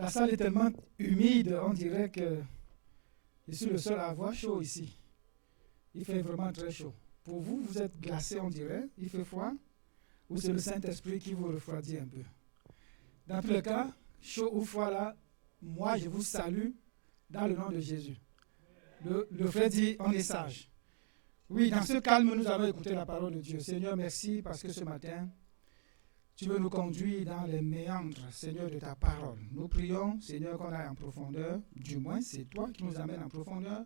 La salle est tellement humide, on dirait que je suis le seul à avoir chaud ici. Il fait vraiment très chaud. Pour vous, vous êtes glacé, on dirait. Il fait froid. Ou c'est le Saint-Esprit qui vous refroidit un peu. Dans tous les cas, chaud ou froid là, moi je vous salue dans le nom de Jésus. Le frère dit, on est sage. Oui, dans ce calme, nous allons écouter la parole de Dieu. Seigneur, merci parce que ce matin, tu veux nous conduire dans les méandres, Seigneur, de ta parole. Nous prions, Seigneur, qu'on aille en profondeur. Du moins, c'est toi qui nous amènes en profondeur.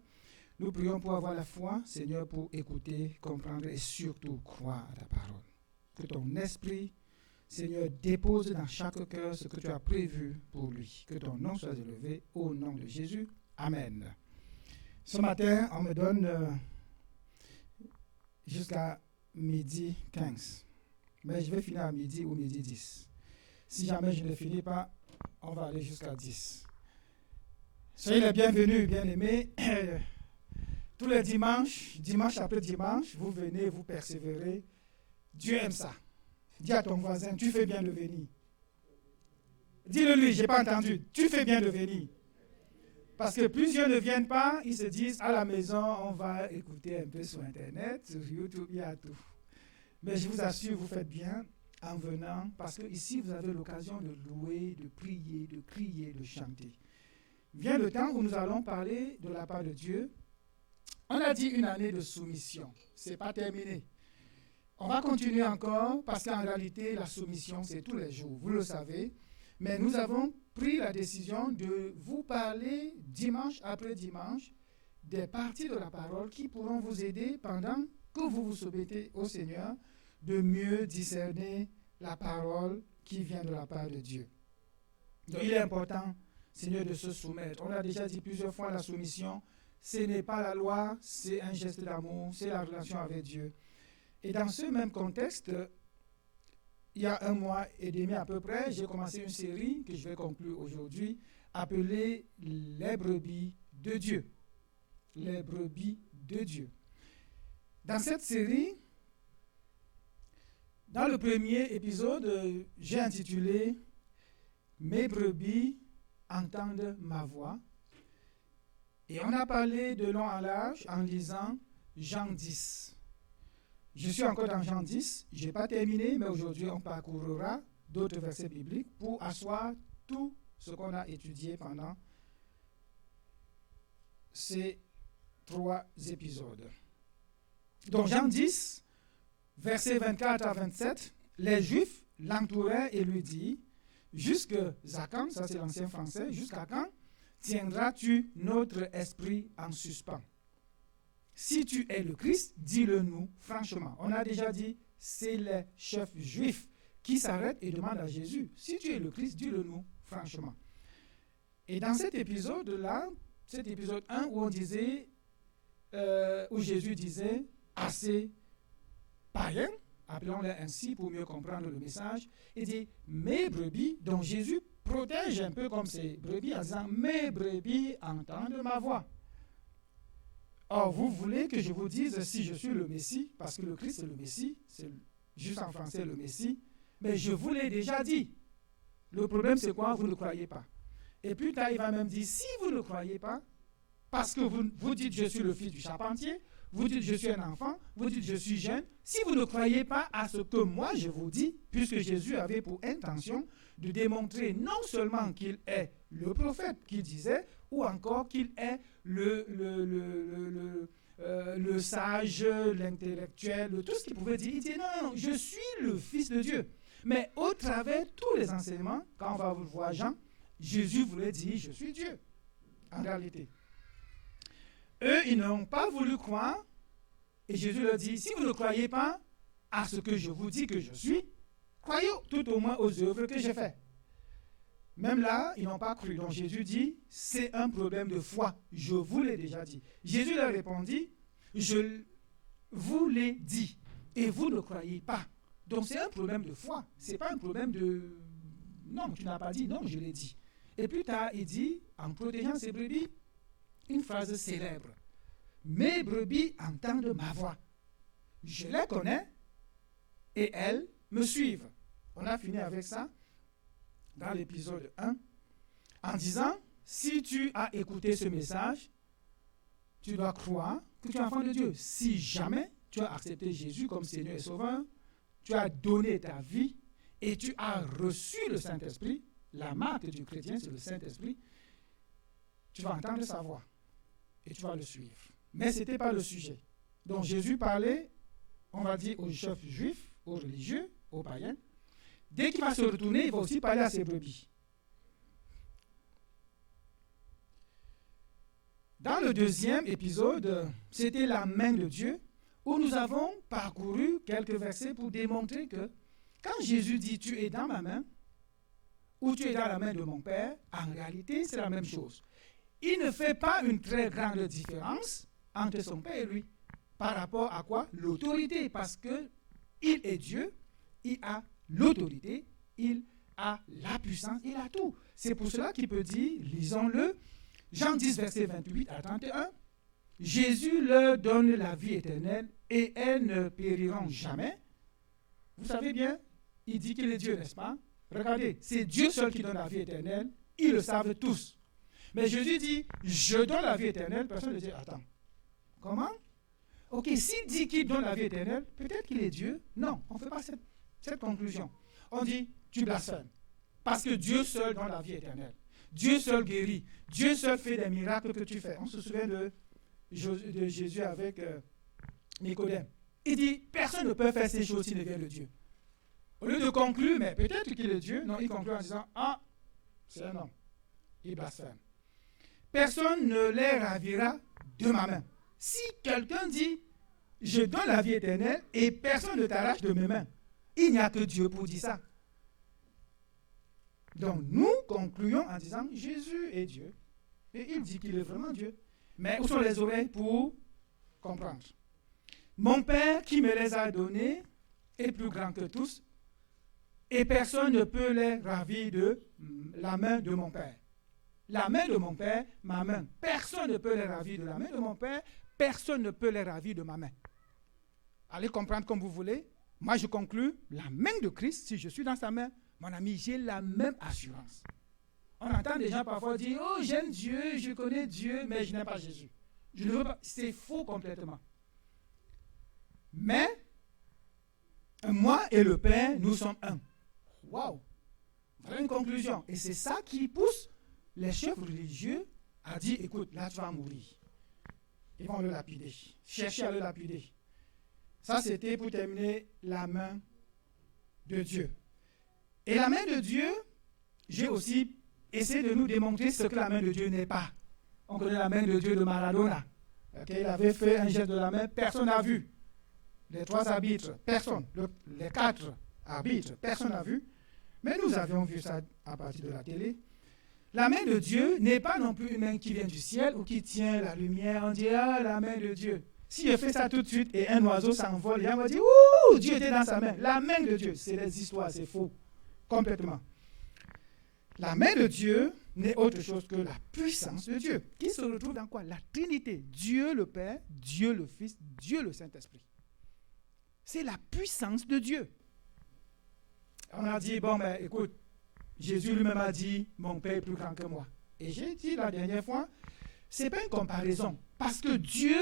Nous prions pour avoir la foi, Seigneur, pour écouter, comprendre et surtout croire à ta parole. Que ton esprit, Seigneur, dépose dans chaque cœur ce que tu as prévu pour lui. Que ton nom soit élevé au nom de Jésus. Amen. Ce matin, on me donne jusqu'à midi 15. Mais je vais finir à midi ou midi 10. Si jamais je ne finis pas, on va aller jusqu'à 10. Soyez les bienvenus, bien-aimés. Tous les dimanches, dimanche après dimanche, vous venez, vous persévérez. Dieu aime ça. Dis à ton voisin, tu fais bien de venir. Dis-le lui, je n'ai pas entendu. Tu fais bien de venir. Parce que plusieurs ne viennent pas, ils se disent, à la maison, on va écouter un peu sur Internet, sur YouTube, il y a tout. Mais je vous assure, vous faites bien en venant, parce que ici, vous avez l'occasion de louer, de prier, de crier, de chanter. Vient le temps où nous allons parler de la part de Dieu. On a dit une année de soumission. Ce n'est pas terminé. On va continuer encore, parce qu'en réalité, la soumission, c'est tous les jours, vous le savez. Mais nous avons pris la décision de vous parler dimanche après dimanche des parties de la parole qui pourront vous aider pendant que vous vous soumettez au Seigneur de mieux discerner la parole qui vient de la part de Dieu. Donc il est important, Seigneur, de se soumettre. On a déjà dit plusieurs fois la soumission, ce n'est pas la loi, c'est un geste d'amour, c'est la relation avec Dieu. Et dans ce même contexte, il y a 1 mois et demi à peu près, j'ai commencé une série que je vais conclure aujourd'hui, appelée « Les brebis de Dieu ». Les brebis de Dieu. Dans cette série, dans le premier épisode, j'ai intitulé « Mes brebis entendent ma voix ». Et on a parlé de long en large en lisant Jean 10. Je suis encore dans Jean 10, je n'ai pas terminé, mais aujourd'hui on parcourra d'autres versets bibliques pour asseoir tout ce qu'on a étudié pendant ces 3 épisodes. Donc Jean 10, versets 24 à 27, les Juifs l'entouraient et lui disent, jusqu'à quand, ça c'est l'ancien français, jusqu'à quand tiendras-tu notre esprit en suspens? Si tu es le Christ, dis-le-nous franchement. On a déjà dit, c'est les chefs juifs qui s'arrêtent et demandent à Jésus, si tu es le Christ, dis-le-nous franchement. Et dans cet épisode-là, cet épisode 1 où on disait, où Jésus disait, assez païens, appelons-les ainsi pour mieux comprendre le message, il dit, mes brebis, dont Jésus protège un peu comme ses brebis en disant, mes brebis entendent ma voix. Or, vous voulez que je vous dise si je suis le Messie, parce que le Christ c'est le Messie, c'est juste en français le Messie, mais je vous l'ai déjà dit. Le problème c'est quoi? Vous ne croyez pas. Et plus tard, il va même dire, si vous ne croyez pas, parce que vous dites je suis le fils du charpentier, vous dites je suis un enfant, vous dites je suis jeune, si vous ne croyez pas à ce que moi je vous dis, puisque Jésus avait pour intention de démontrer non seulement qu'il est le prophète qu'il disait, ou encore qu'il est le sage, l'intellectuel, tout ce qu'il pouvait dire. Il dit non, je suis le Fils de Dieu. Mais au travers de tous les enseignements, quand on va voir Jean, Jésus voulait dire je suis Dieu, en réalité. Eux, ils n'ont pas voulu croire, et Jésus leur dit, si vous ne croyez pas à ce que je vous dis que je suis, croyez tout au moins aux œuvres que j'ai faites. Même là, ils n'ont pas cru. Donc Jésus dit, c'est un problème de foi. Je vous l'ai déjà dit. Jésus leur répondit, je vous l'ai dit, et vous ne croyez pas. Donc c'est un problème de foi. Ce n'est pas un problème de, non, tu n'as pas dit, non, je l'ai dit. Et plus tard, il dit, en protégeant ses brebis, une phrase célèbre. Mes brebis entendent ma voix. Je les connais et elles me suivent. On a fini avec ça dans l'épisode 1. en disant, si tu as écouté ce message, tu dois croire que tu es enfant de Dieu. Si jamais tu as accepté Jésus comme Seigneur et Sauveur, tu as donné ta vie et tu as reçu le Saint-Esprit, la marque du chrétien, c'est le Saint-Esprit, tu vas entendre sa voix et tu vas le suivre. Mais ce n'était pas le sujet. Donc Jésus parlait, on va dire, aux chefs juifs, aux religieux, aux païens. Dès qu'il va se retourner, il va aussi parler à ses brebis. Dans le deuxième épisode, c'était la main de Dieu, où nous avons parcouru quelques versets pour démontrer que quand Jésus dit « tu es dans ma main » ou « tu es dans la main de mon Père », en réalité, c'est la même chose. Il ne fait pas une très grande différence entre son Père et lui. Par rapport à quoi? L'autorité, parce qu'il est Dieu, il a l'autorité, il a la puissance, il a tout. C'est pour cela qu'il peut dire, lisons-le, Jean 10, verset 28 à 31, Jésus leur donne la vie éternelle et elles ne périront jamais. Vous savez bien, il dit qu'il est Dieu, n'est-ce pas? Regardez, c'est Dieu seul qui donne la vie éternelle, ils le savent tous. Mais Jésus dit, je donne la vie éternelle, personne ne dit, attends, comment? Ok, s'il dit qu'il donne la vie éternelle, peut-être qu'il est Dieu. Non, on ne fait pas cette conclusion. On dit, tu blasphèmes. Parce que Dieu seul donne la vie éternelle. Dieu seul guérit. Dieu seul fait des miracles que tu fais. On se souvient de Jésus avec Nicodème. Il dit, personne ne peut faire ces choses s'il ne vient de Dieu. Au lieu de conclure, mais peut-être qu'il est Dieu, non, il conclut en disant, ah, c'est un homme. Il blasphème. Personne ne les ravira de ma main. Si quelqu'un dit, je donne la vie éternelle et personne ne t'arrache de mes mains, il n'y a que Dieu pour dire ça. Donc nous concluons en disant, Jésus est Dieu. Et il dit qu'il est vraiment Dieu. Mais où sont les oreilles pour comprendre? Mon Père qui me les a donnés est plus grand que tous et personne ne peut les ravir de la main de mon Père. La main de mon Père, ma main. Personne ne peut les ravir de la main de mon Père. Personne ne peut les ravir de ma main. Allez comprendre comme vous voulez. Moi, je conclus, la main de Christ, si je suis dans sa main, mon ami, j'ai la même assurance. On entend des gens parfois dire, oh, j'aime Dieu, je connais Dieu, mais je n'aime pas Jésus. Je ne veux pas. C'est faux complètement. Mais, moi et le Père, nous sommes un. Waouh! Voilà une conclusion. Et c'est ça qui pousse les chefs religieux à dire, écoute, là tu vas mourir. Ils vont le lapider. Chercher à le lapider. Ça, c'était pour terminer la main de Dieu. Et la main de Dieu, j'ai aussi essayé de nous démontrer ce que la main de Dieu n'est pas. On connaît la main de Dieu de Maradona. Okay, il avait fait un geste de la main, personne n'a vu. Les 3 arbitres, personne. Les 4 arbitres, personne n'a vu. Mais nous avions vu ça à partir de la télé. La main de Dieu n'est pas non plus une main qui vient du ciel ou qui tient la lumière. On dit, ah, la main de Dieu. Si je fais ça tout de suite et un oiseau s'envole, il va dire, ouh, Dieu était dans sa main. La main de Dieu, c'est des histoires, c'est faux. Complètement. La main de Dieu n'est autre chose que la puissance de Dieu, qui se retrouve dans quoi? La Trinité. Dieu le Père, Dieu le Fils, Dieu le Saint-Esprit. C'est la puissance de Dieu. On a dit, bon, ben, écoute, Jésus lui-même a dit, mon Père est plus grand que moi. Et j'ai dit la dernière fois, ce n'est pas une comparaison. Parce que Dieu,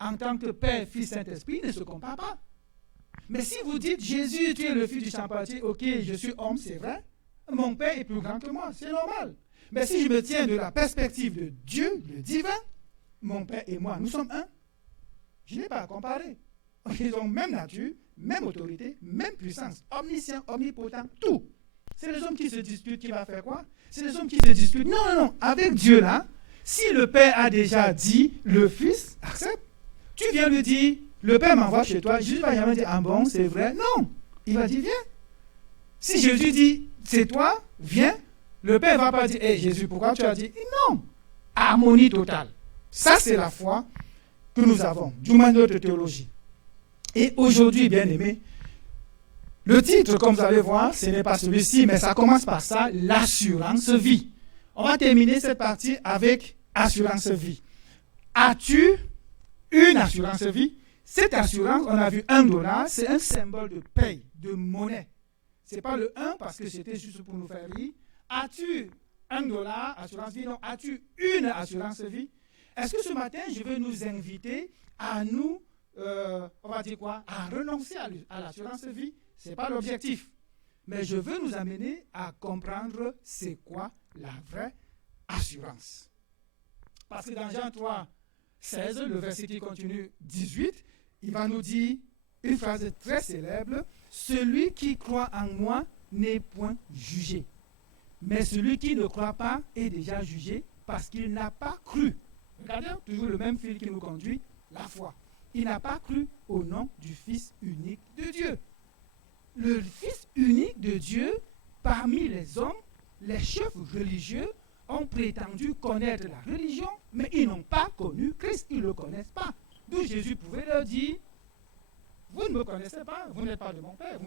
en tant que Père, Fils, Saint-Esprit, ne se compare pas. Mais si vous dites, Jésus, tu es le fils du champatier, ok, je suis homme, c'est vrai. Mon Père est plus grand que moi, c'est normal. Mais si je me tiens de la perspective de Dieu, le divin, mon Père et moi, nous sommes un. Je n'ai pas à comparer. Ils ont même nature, même autorité, même puissance, omniscient, omnipotent, tout. C'est les hommes qui se disputent, qui va faire quoi? C'est les hommes qui se disputent. Non, non, non. Avec Dieu là, si le Père a déjà dit, le Fils accepte. Tu viens lui dire, le Père m'envoie chez toi. Jésus va jamais dire, ah bon, c'est vrai. Non. Il va dire, viens. Si Jésus dit, c'est toi, viens. Le Père ne va pas dire, hé Jésus, pourquoi tu as dit? Non. Harmonie totale. Ça, c'est la foi que nous avons, du moins de notre théologie. Et aujourd'hui, bien aimé, le titre, comme vous allez voir, ce n'est pas celui-ci, mais ça commence par ça, l'assurance vie. On va terminer cette partie avec assurance vie. As-tu une assurance vie? Cette assurance, on a vu $1, c'est un symbole de paye, de monnaie. Ce n'est pas le 1 parce que c'était juste pour nous faire rire. As-tu $1, assurance vie. Non, as-tu une assurance vie? Est-ce que ce matin, je vais nous inviter à nous, on va dire quoi, à renoncer à l'assurance vie? Ce n'est pas l'objectif. Mais je veux nous amener à comprendre c'est quoi la vraie assurance. Parce que dans Jean 3, 16, le verset qui continue 18, il va nous dire une phrase très célèbre: celui qui croit en moi n'est point jugé. Mais celui qui ne croit pas est déjà jugé parce qu'il n'a pas cru. Regardez, toujours le même fil qui nous conduit, la foi. Il n'a pas cru au nom du Fils unique de Dieu. Le Fils unique de Dieu, parmi les hommes, les chefs religieux ont prétendu connaître la religion, mais ils n'ont pas connu Christ, ils ne le connaissent pas. D'où Jésus pouvait leur dire: vous ne me connaissez pas, vous n'êtes pas de mon Père.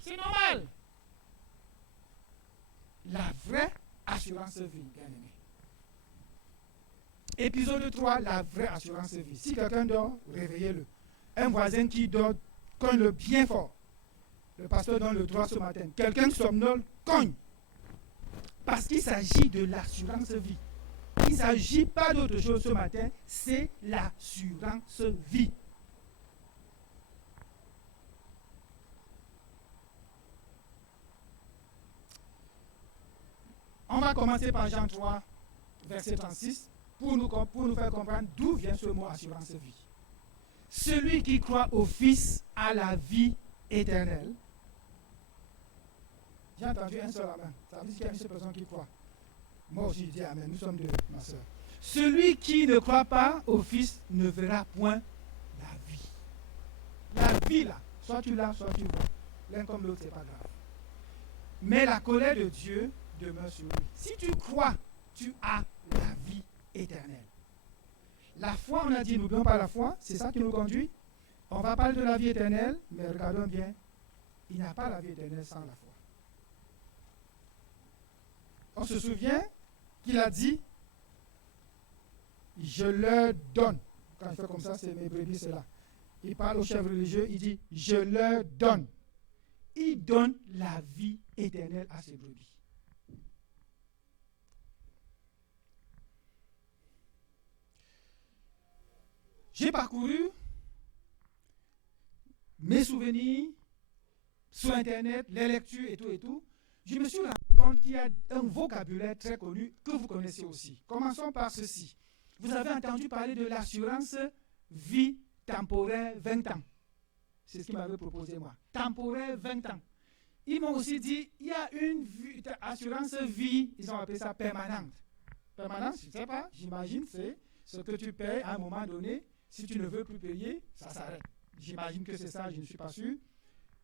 C'est normal. La vraie assurance vie, bien aimé. Épisode 3, la vraie assurance vie. Si quelqu'un dort, réveillez-le. Un voisin qui dort, cogne-le bien fort. Le pasteur donne le droit ce matin. Quelqu'un somnole, cogne. Parce qu'il s'agit de l'assurance vie. Il ne s'agit pas d'autre chose ce matin, c'est l'assurance vie. On va commencer par Jean 3, verset 36, pour nous faire comprendre d'où vient ce mot assurance vie. Celui qui croit au Fils a la vie éternelle. J'ai entendu un seul amen. Ça veut dire qu'il y a une seule personne qui croit. Moi aussi, je dis amen. Nous sommes deux, ma soeur. Celui qui ne croit pas au Fils ne verra point la vie. La vie, là, soit tu l'as, soit tu vois. L'un comme l'autre, ce n'est pas grave. Mais la colère de Dieu demeure sur lui. Si tu crois, tu as la vie éternelle. La foi, on a dit, n'oublions pas la foi, c'est ça qui nous conduit. On va parler de la vie éternelle, mais regardons bien, il n'y a pas la vie éternelle sans la foi. On se souvient qu'il a dit: je leur donne. Quand il fait comme ça, c'est mes brebis, c'est là. Il parle aux chefs religieux, il dit: je leur donne. Il donne la vie éternelle à ses brebis. J'ai parcouru mes souvenirs sur Internet, les lectures et tout. Je me suis rendu compte qu'il y a un vocabulaire très connu que vous connaissez aussi. Commençons par ceci. Vous avez entendu parler de l'assurance vie temporaire 20 ans. C'est ce qu'il m'avait proposé moi. Temporaire 20 ans. Ils m'ont aussi dit, il y a une assurance vie, ils ont appelé ça permanente. Permanente, je ne sais pas, j'imagine c'est ce que tu payes à un moment donné. Si tu ne veux plus payer, ça s'arrête. J'imagine que c'est ça, je ne suis pas sûr.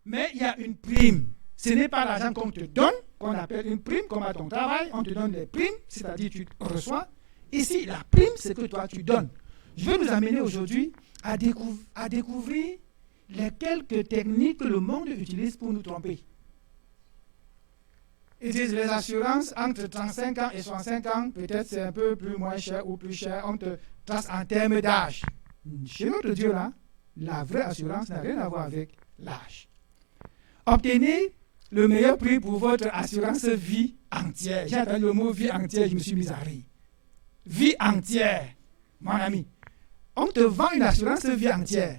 Mais il y a une prime. Ce n'est pas l'argent qu'on te donne, qu'on appelle une prime, comme à ton travail, on te donne des primes, c'est-à-dire tu reçois. Ici, la prime, c'est que toi, tu donnes. Je vais nous amener aujourd'hui à découvrir les quelques techniques que le monde utilise pour nous tromper. Ils disent les assurances entre 35 ans et 65 ans, peut-être c'est un peu plus moins cher ou plus cher, on te trace en termes d'âge. Chez notre Dieu là, la vraie assurance n'a rien à voir avec l'âge. Obtenez le meilleur prix pour votre assurance vie entière. J'ai entendu le mot vie entière, je me suis mis à rire. Vie entière, mon ami. On te vend une assurance vie entière.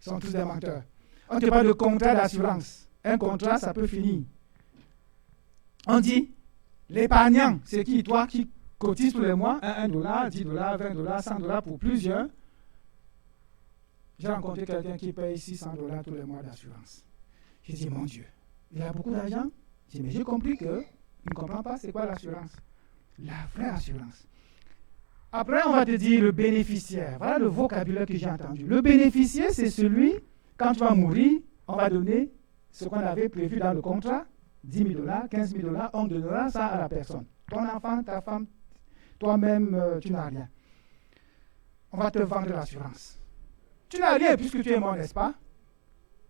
Ils sont tous des menteurs. On te parle de contrat d'assurance. Un contrat, ça peut finir. On dit, l'épargnant, c'est qui? Toi qui cotises tous les mois, $1, $10, $20, $100 pour plusieurs. J'ai rencontré quelqu'un qui paye $600 tous les mois d'assurance. J'ai dit, mon Dieu, il a beaucoup d'argent. J'ai dit, mais j'ai compris qu'il ne comprend pas c'est quoi l'assurance. La vraie assurance. Après, on va te dire le bénéficiaire. Voilà le vocabulaire que j'ai entendu. Le bénéficiaire, c'est celui, quand tu vas mourir, on va donner ce qu'on avait prévu dans le contrat, $10 000, $15 000, on donnera ça à la personne. Ton enfant, ta femme, toi-même, tu n'as rien. On va te vendre l'assurance. Tu n'as rien puisque tu es mort, n'est-ce pas?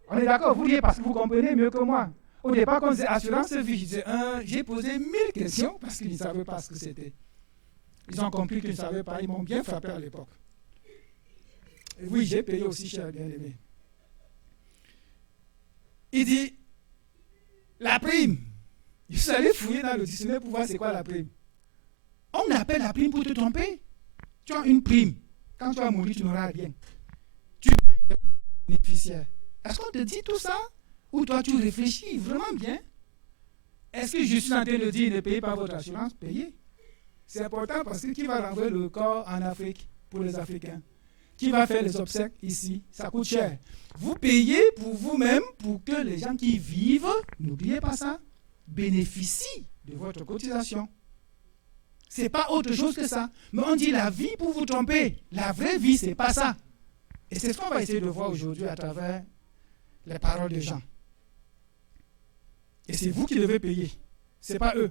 On est d'accord, vous riez parce que vous comprenez mieux que moi. Au départ, quand on disait assurance vie, j'ai posé 1000 questions parce qu'ils ne savaient pas ce que c'était. Ils ont compris qu'ils ne savaient pas, ils m'ont bien frappé à l'époque. Et oui, j'ai payé aussi cher, bien aimé. Il dit, la prime, Vous allez fouiller dans le dictionnaire pour voir c'est quoi la prime. On appelle la prime pour te tromper. Tu as une prime. Quand tu vas mourir, tu n'auras rien. Tu payes les bénéficiaires. Est-ce qu'on te dit tout ça? Ou toi, tu réfléchis vraiment bien? Est-ce que je suis en train de dire ne payez pas votre assurance? Payez. C'est important parce que qui va renvoyer le corps en Afrique pour les Africains? Qui va faire les obsèques ici? Ça coûte cher. Vous payez pour vous-même pour que les gens qui vivent, n'oubliez pas ça, bénéficient de votre cotisation. Ce n'est pas autre chose que ça. Mais on dit la vie pour vous tromper. La vraie vie, ce n'est pas ça. Et c'est ce qu'on va essayer de voir aujourd'hui à travers les paroles des gens. Et c'est vous qui devez payer. Ce n'est pas eux.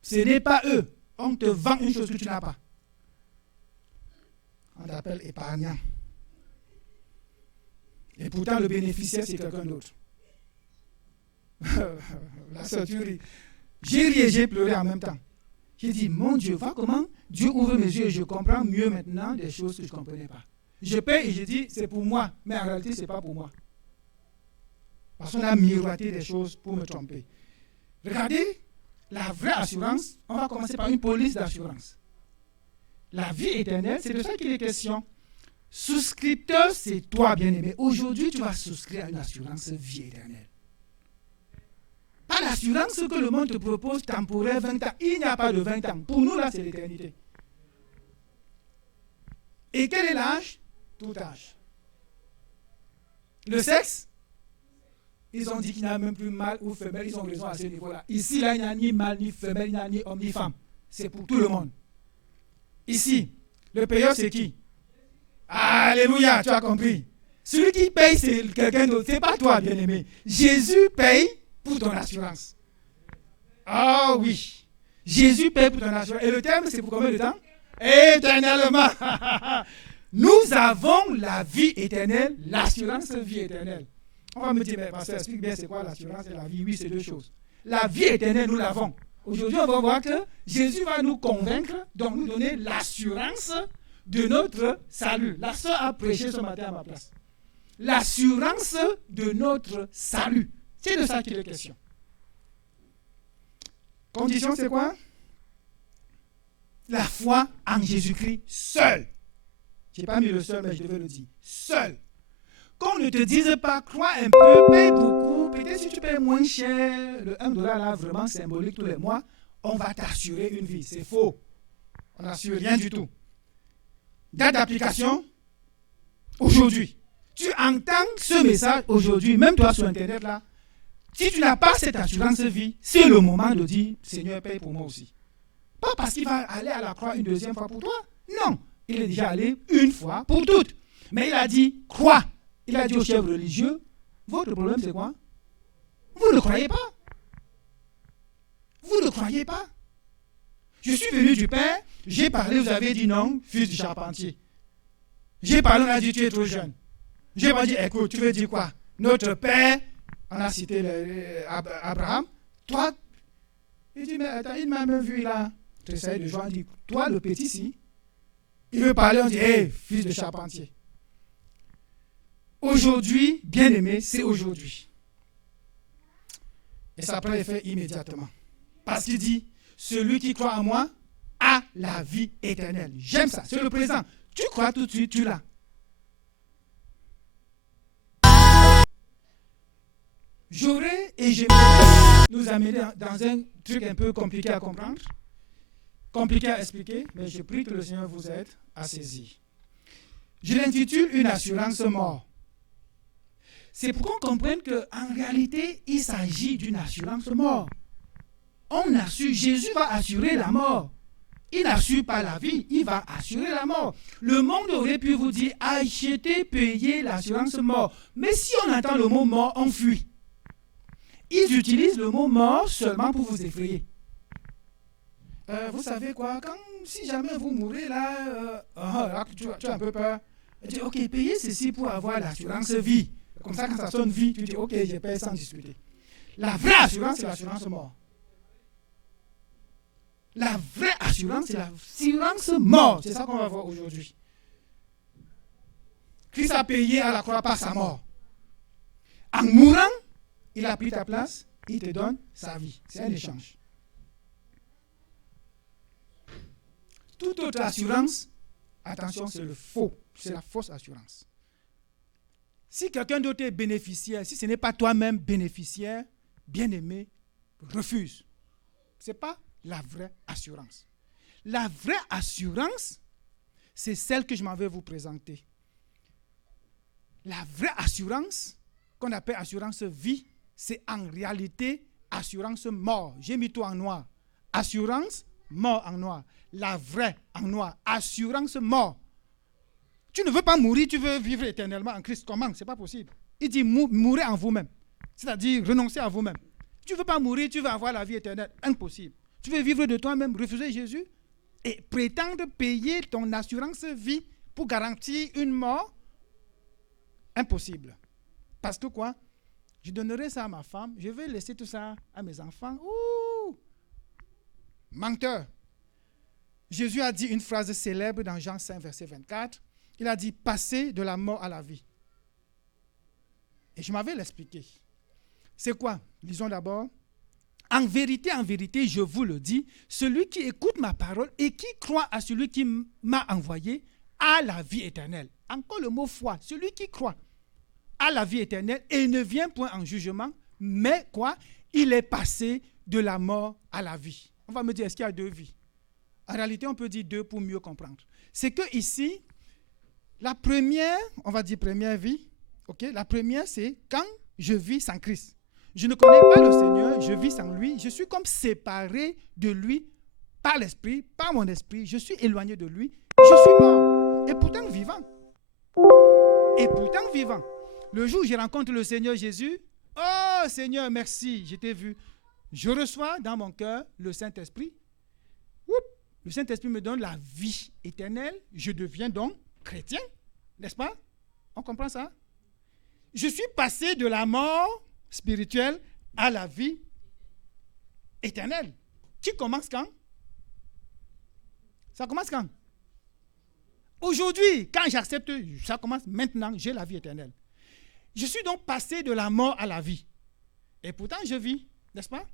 Ce n'est pas eux. On te vend une chose que tu n'as pas. On t'appelle épargnant. Et pourtant, le bénéficiaire, c'est quelqu'un d'autre. La sœur, tu ris. J'ai ri et j'ai pleuré en même temps. J'ai dit, mon Dieu, vois comment Dieu ouvre mes yeux et je comprends mieux maintenant des choses que je ne comprenais pas. Je paye et je dis, c'est pour moi, mais en réalité, ce n'est pas pour moi. Parce qu'on a miroité des choses pour me tromper. Regardez, la vraie assurance, on va commencer par une police d'assurance. La vie éternelle, c'est de ça qu'il est question. Souscripteur, c'est toi, bien-aimé. Aujourd'hui, tu vas souscrire à une assurance vie éternelle. Pas l'assurance que le monde te propose temporaire 20 ans. Il n'y a pas de 20 ans. Pour nous, là, c'est l'éternité. Et quel est l'âge? Tout âge. Le sexe? Ils ont dit qu'il n'y a même plus mâle ou femelle. Ils ont raison à ce niveau-là. Ici, là, il n'y a ni mâle, ni femelle, il n'y a ni homme, ni femme. C'est pour tout le monde. Ici, le payeur, c'est qui? Alléluia, tu as compris. Celui qui paye, c'est quelqu'un d'autre. Ce n'est pas toi, bien-aimé. Jésus paye pour ton assurance. Ah oui. Jésus paye pour ton assurance. Et le terme, c'est pour combien de temps? Éternellement. Nous avons la vie éternelle, l'assurance vie éternelle. On va me dire, mais pasteur, explique bien c'est quoi l'assurance et la vie. Oui, c'est deux choses. La vie éternelle, nous l'avons. Aujourd'hui, on va voir que Jésus va nous convaincre, donc nous donner l'assurance de notre salut. La sœur a prêché ce matin à ma place. L'assurance de notre salut. C'est de ça qu'il est question. Condition, c'est quoi? La foi en Jésus-Christ seul. Je n'ai pas mis le seul, mais je devais le dire. Seul. Qu'on ne te dise pas, crois un peu, paye beaucoup. Peut-être si tu payes moins cher, le 1 dollar là, vraiment symbolique tous les mois, on va t'assurer une vie. C'est faux. On n'assure rien du tout. Date d'application, aujourd'hui. Tu entends ce message aujourd'hui, même toi sur Internet là. Si tu n'as pas cette assurance vie, c'est le moment de dire, Seigneur, paye pour moi aussi. Pas parce qu'il va aller à la croix une deuxième fois pour toi. Non. Il est déjà allé une fois pour toutes. Mais il a dit, crois. Il a dit aux chefs religieux, votre problème c'est quoi? Vous ne croyez pas. Vous ne croyez pas. Je suis venu du Père, j'ai parlé, vous avez dit non, fils du charpentier. J'ai parlé, on a dit tu es trop jeune. J'ai pas dit, écoute, tu veux dire quoi? Notre Père, on a cité Abraham, toi, il dit, mais attends, il m'a même vu là. Tu essayes de jouer, on dit, toi le petit si, il veut parler, on dit, hé, fils de charpentier. Aujourd'hui, bien-aimé, c'est aujourd'hui. Et ça prend effet immédiatement. Parce qu'il dit, celui qui croit en moi a la vie éternelle. J'aime ça, c'est le présent. Tu crois tout de suite, tu l'as. J'aurais et j'aimerais nous amener dans un truc un peu compliqué à comprendre, compliqué à expliquer, mais je prie que le Seigneur vous aide à saisir. Je l'intitule une assurance mort. C'est pour qu'on comprenne qu'en réalité, il s'agit d'une assurance mort. On assure, Jésus va assurer la mort. Il n'assure pas la vie, il va assurer la mort. Le monde aurait pu vous dire, achetez, payez l'assurance mort. Mais si on entend le mot mort, on fuit. Ils utilisent le mot mort seulement pour vous effrayer. Vous savez quoi, si jamais vous mourrez là, tu as un peu peur. Tu dis, ok, payez ceci pour avoir l'assurance vie. Comme ça, quand ça sonne vie, tu dis, ok, je paye sans discuter. La vraie assurance, c'est l'assurance mort. La vraie assurance, c'est l'assurance mort. C'est ça qu'on va voir aujourd'hui. Christ a payé à la croix par sa mort. En mourant, il a pris ta place il te donne sa vie. C'est un échange. Toute autre assurance, attention, c'est le faux. C'est la fausse assurance. Si quelqu'un d'autre est bénéficiaire, si ce n'est pas toi-même bénéficiaire, bien-aimé, refuse. Ce n'est pas la vraie assurance. La vraie assurance, c'est celle que je m'en vais vous présenter. La vraie assurance, qu'on appelle assurance vie, c'est en réalité assurance mort. J'ai mis tout en noir. Assurance mort en noir. La vraie en noir. Assurance mort. Tu ne veux pas mourir, tu veux vivre éternellement en Christ. Comment? Ce n'est pas possible. Il dit mourrez en vous-même. C'est-à-dire renoncer à vous-même. Tu ne veux pas mourir, tu veux avoir la vie éternelle. Impossible. Tu veux vivre de toi-même, refuser Jésus et prétendre payer ton assurance vie pour garantir une mort. Impossible. Parce que quoi? Je donnerai ça à ma femme, je vais laisser tout ça à mes enfants. Ouh! Menteur. Jésus a dit une phrase célèbre dans Jean 5, verset 24. Il a dit, passer de la mort à la vie. Et je m'avais l'expliqué. C'est quoi? Lisons d'abord. En vérité, je vous le dis, celui qui écoute ma parole et qui croit à celui qui m'a envoyé a la vie éternelle. Encore le mot foi. Celui qui croit a la vie éternelle et ne vient point en jugement, mais quoi? Il est passé de la mort à la vie. On va me dire, est-ce qu'il y a deux vies? En réalité, on peut dire deux pour mieux comprendre. C'est que ici, la première, on va dire première vie, okay? La première, c'est quand je vis sans Christ. Je ne connais pas le Seigneur, je vis sans lui, je suis comme séparé de lui par l'esprit, par mon esprit, je suis éloigné de lui, je suis mort, et pourtant vivant. Et pourtant vivant. Le jour où je rencontre le Seigneur Jésus, oh Seigneur, merci, je t'ai vu. Je reçois dans mon cœur le Saint-Esprit. Le Saint-Esprit me donne la vie éternelle, je deviens donc chrétien, n'est-ce pas? On comprend ça? Je suis passé de la mort spirituelle à la vie éternelle. Qui commence quand? Ça commence quand? Aujourd'hui, quand j'accepte, ça commence maintenant, j'ai la vie éternelle. Je suis donc passé de la mort à la vie. Et pourtant, je vis, n'est-ce pas?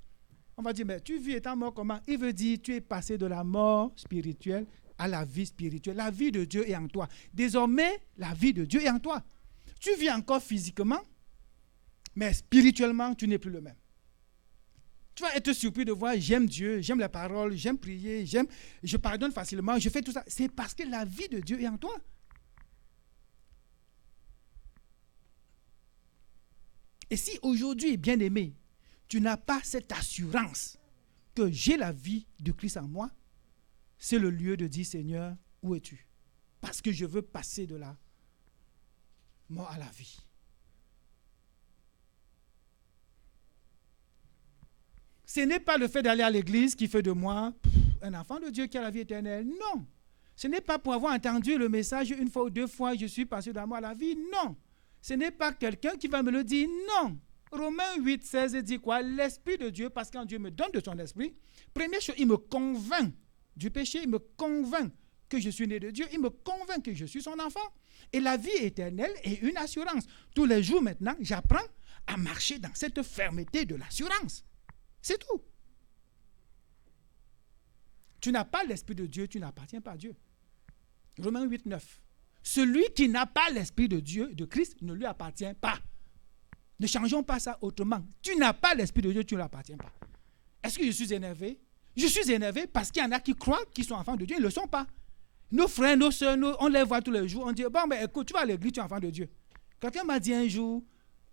On va dire, mais tu vis étant mort comment? Il veut dire, tu es passé de la mort spirituelle à la vie spirituelle. La vie de Dieu est en toi. Désormais, la vie de Dieu est en toi. Tu vis encore physiquement, mais spirituellement, tu n'es plus le même. Tu vas être surpris de voir, j'aime Dieu, j'aime la parole, j'aime prier, je pardonne facilement, je fais tout ça. C'est parce que la vie de Dieu est en toi. Et si aujourd'hui, bien-aimé, tu n'as pas cette assurance que j'ai la vie de Christ en moi, c'est le lieu de dire, Seigneur, où es-tu? Parce que je veux passer de la mort à la vie. Ce n'est pas le fait d'aller à l'église qui fait de moi un enfant de Dieu qui a la vie éternelle. Non. Ce n'est pas pour avoir entendu le message une fois ou deux fois, je suis passé de la mort à la vie. Non. Ce n'est pas quelqu'un qui va me le dire. Non. Romains 8, 16 dit quoi? L'Esprit de Dieu, parce que quand Dieu me donne de son esprit, première chose, il me convainc du péché, il me convainc que je suis né de Dieu, il me convainc que je suis son enfant. Et la vie éternelle est une assurance. Tous les jours maintenant, j'apprends à marcher dans cette fermeté de l'assurance. C'est tout. Tu n'as pas l'Esprit de Dieu, tu n'appartiens pas à Dieu. Romains 8, 9. Celui qui n'a pas l'Esprit de Dieu, de Christ, ne lui appartient pas. Ne changeons pas ça autrement. Tu n'as pas l'Esprit de Dieu, tu ne lui appartiens pas. Est-ce que je suis énervé? Je suis énervé parce qu'il y en a qui croient qu'ils sont enfants de Dieu, ils ne le sont pas. Nos frères, nos soeurs, on les voit tous les jours, on dit, bon, mais écoute, tu vas à l'église, tu es enfant de Dieu. Quelqu'un m'a dit un jour,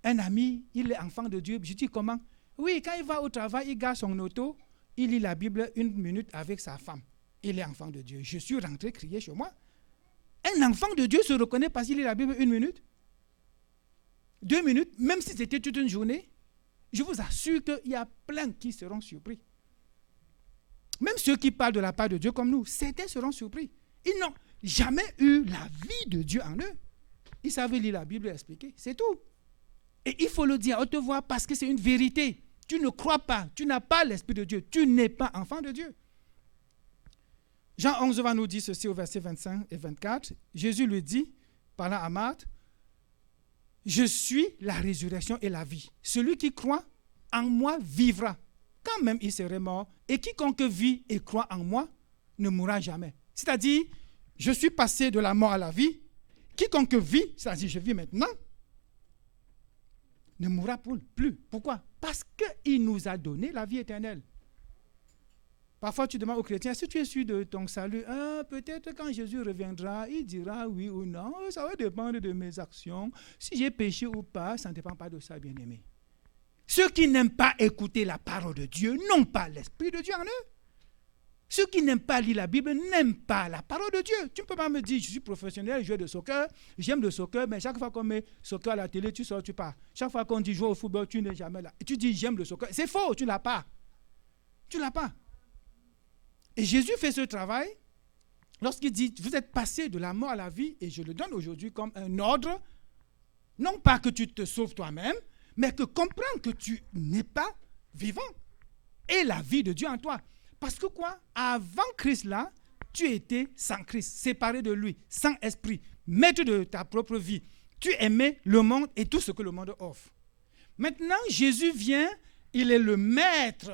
un ami, il est enfant de Dieu. Je dis, comment? Oui, quand il va au travail, il garde son auto, il lit la Bible 1 minute avec sa femme. Il est enfant de Dieu. Je suis rentré crier chez moi. Un enfant de Dieu se reconnaît parce qu'il lit la Bible 1 minute, 2 minutes, même si c'était toute une journée. Je vous assure qu'il y a plein qui seront surpris. Même ceux qui parlent de la part de Dieu comme nous, certains seront surpris. Ils n'ont jamais eu la vie de Dieu en eux. Ils savaient lire la Bible et expliquer, c'est tout. Et il faut le dire à haute voix parce que c'est une vérité. Tu ne crois pas, tu n'as pas l'Esprit de Dieu, tu n'es pas enfant de Dieu. Jean 11 va nous dire ceci au verset 25 et 24. Jésus lui dit, parlant à Marthe, je suis la résurrection et la vie. Celui qui croit en moi vivra, quand même il serait mort. Et quiconque vit et croit en moi ne mourra jamais. C'est-à-dire, je suis passé de la mort à la vie. Quiconque vit, c'est-à-dire je vis maintenant, ne mourra plus. Pourquoi? Parce qu'il nous a donné la vie éternelle. Parfois, tu demandes aux chrétiens, si tu es sûr de ton salut, peut-être quand Jésus reviendra, il dira oui ou non, ça va dépendre de mes actions. Si j'ai péché ou pas, ça ne dépend pas de ça, bien-aimé. Ceux qui n'aiment pas écouter la parole de Dieu n'ont pas l'Esprit de Dieu en eux. Ceux qui n'aiment pas lire la Bible n'aiment pas la parole de Dieu. Tu ne peux pas me dire, je suis professionnel, joueur de soccer, j'aime le soccer, mais chaque fois qu'on met soccer à la télé, tu sors, tu pars. Chaque fois qu'on dit jouer au football, tu n'es jamais là. Et tu dis, j'aime le soccer. C'est faux, tu ne l'as pas. Tu ne l'as pas. Et Jésus fait ce travail lorsqu'il dit, vous êtes passé de la mort à la vie, et je le donne aujourd'hui comme un ordre, non pas que tu te sauves toi-même, mais que comprends que tu n'es pas vivant et la vie de Dieu en toi. Parce que quoi? Avant Christ là, tu étais sans Christ, séparé de lui, sans esprit, maître de ta propre vie. Tu aimais le monde et tout ce que le monde offre. Maintenant, Jésus vient, il est le maître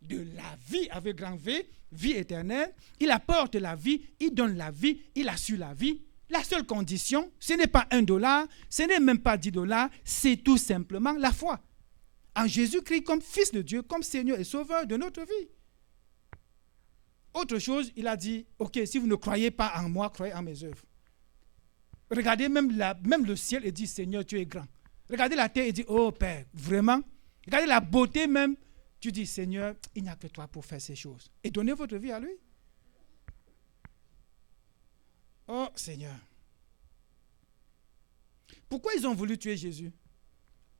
de la vie avec grand V, vie éternelle. Il apporte la vie, il donne la vie, il assure la vie. La seule condition, ce n'est pas $1, ce n'est même pas $10, c'est tout simplement la foi. En Jésus-Christ comme Fils de Dieu, comme Seigneur et Sauveur de notre vie. Autre chose, il a dit, ok, si vous ne croyez pas en moi, croyez en mes œuvres. Regardez même le ciel et dit, Seigneur, tu es grand. Regardez la terre et dit, oh Père, vraiment. Regardez la beauté même. Tu dis, Seigneur, il n'y a que toi pour faire ces choses. Et donnez votre vie à lui. Oh Seigneur. Pourquoi ils ont voulu tuer Jésus?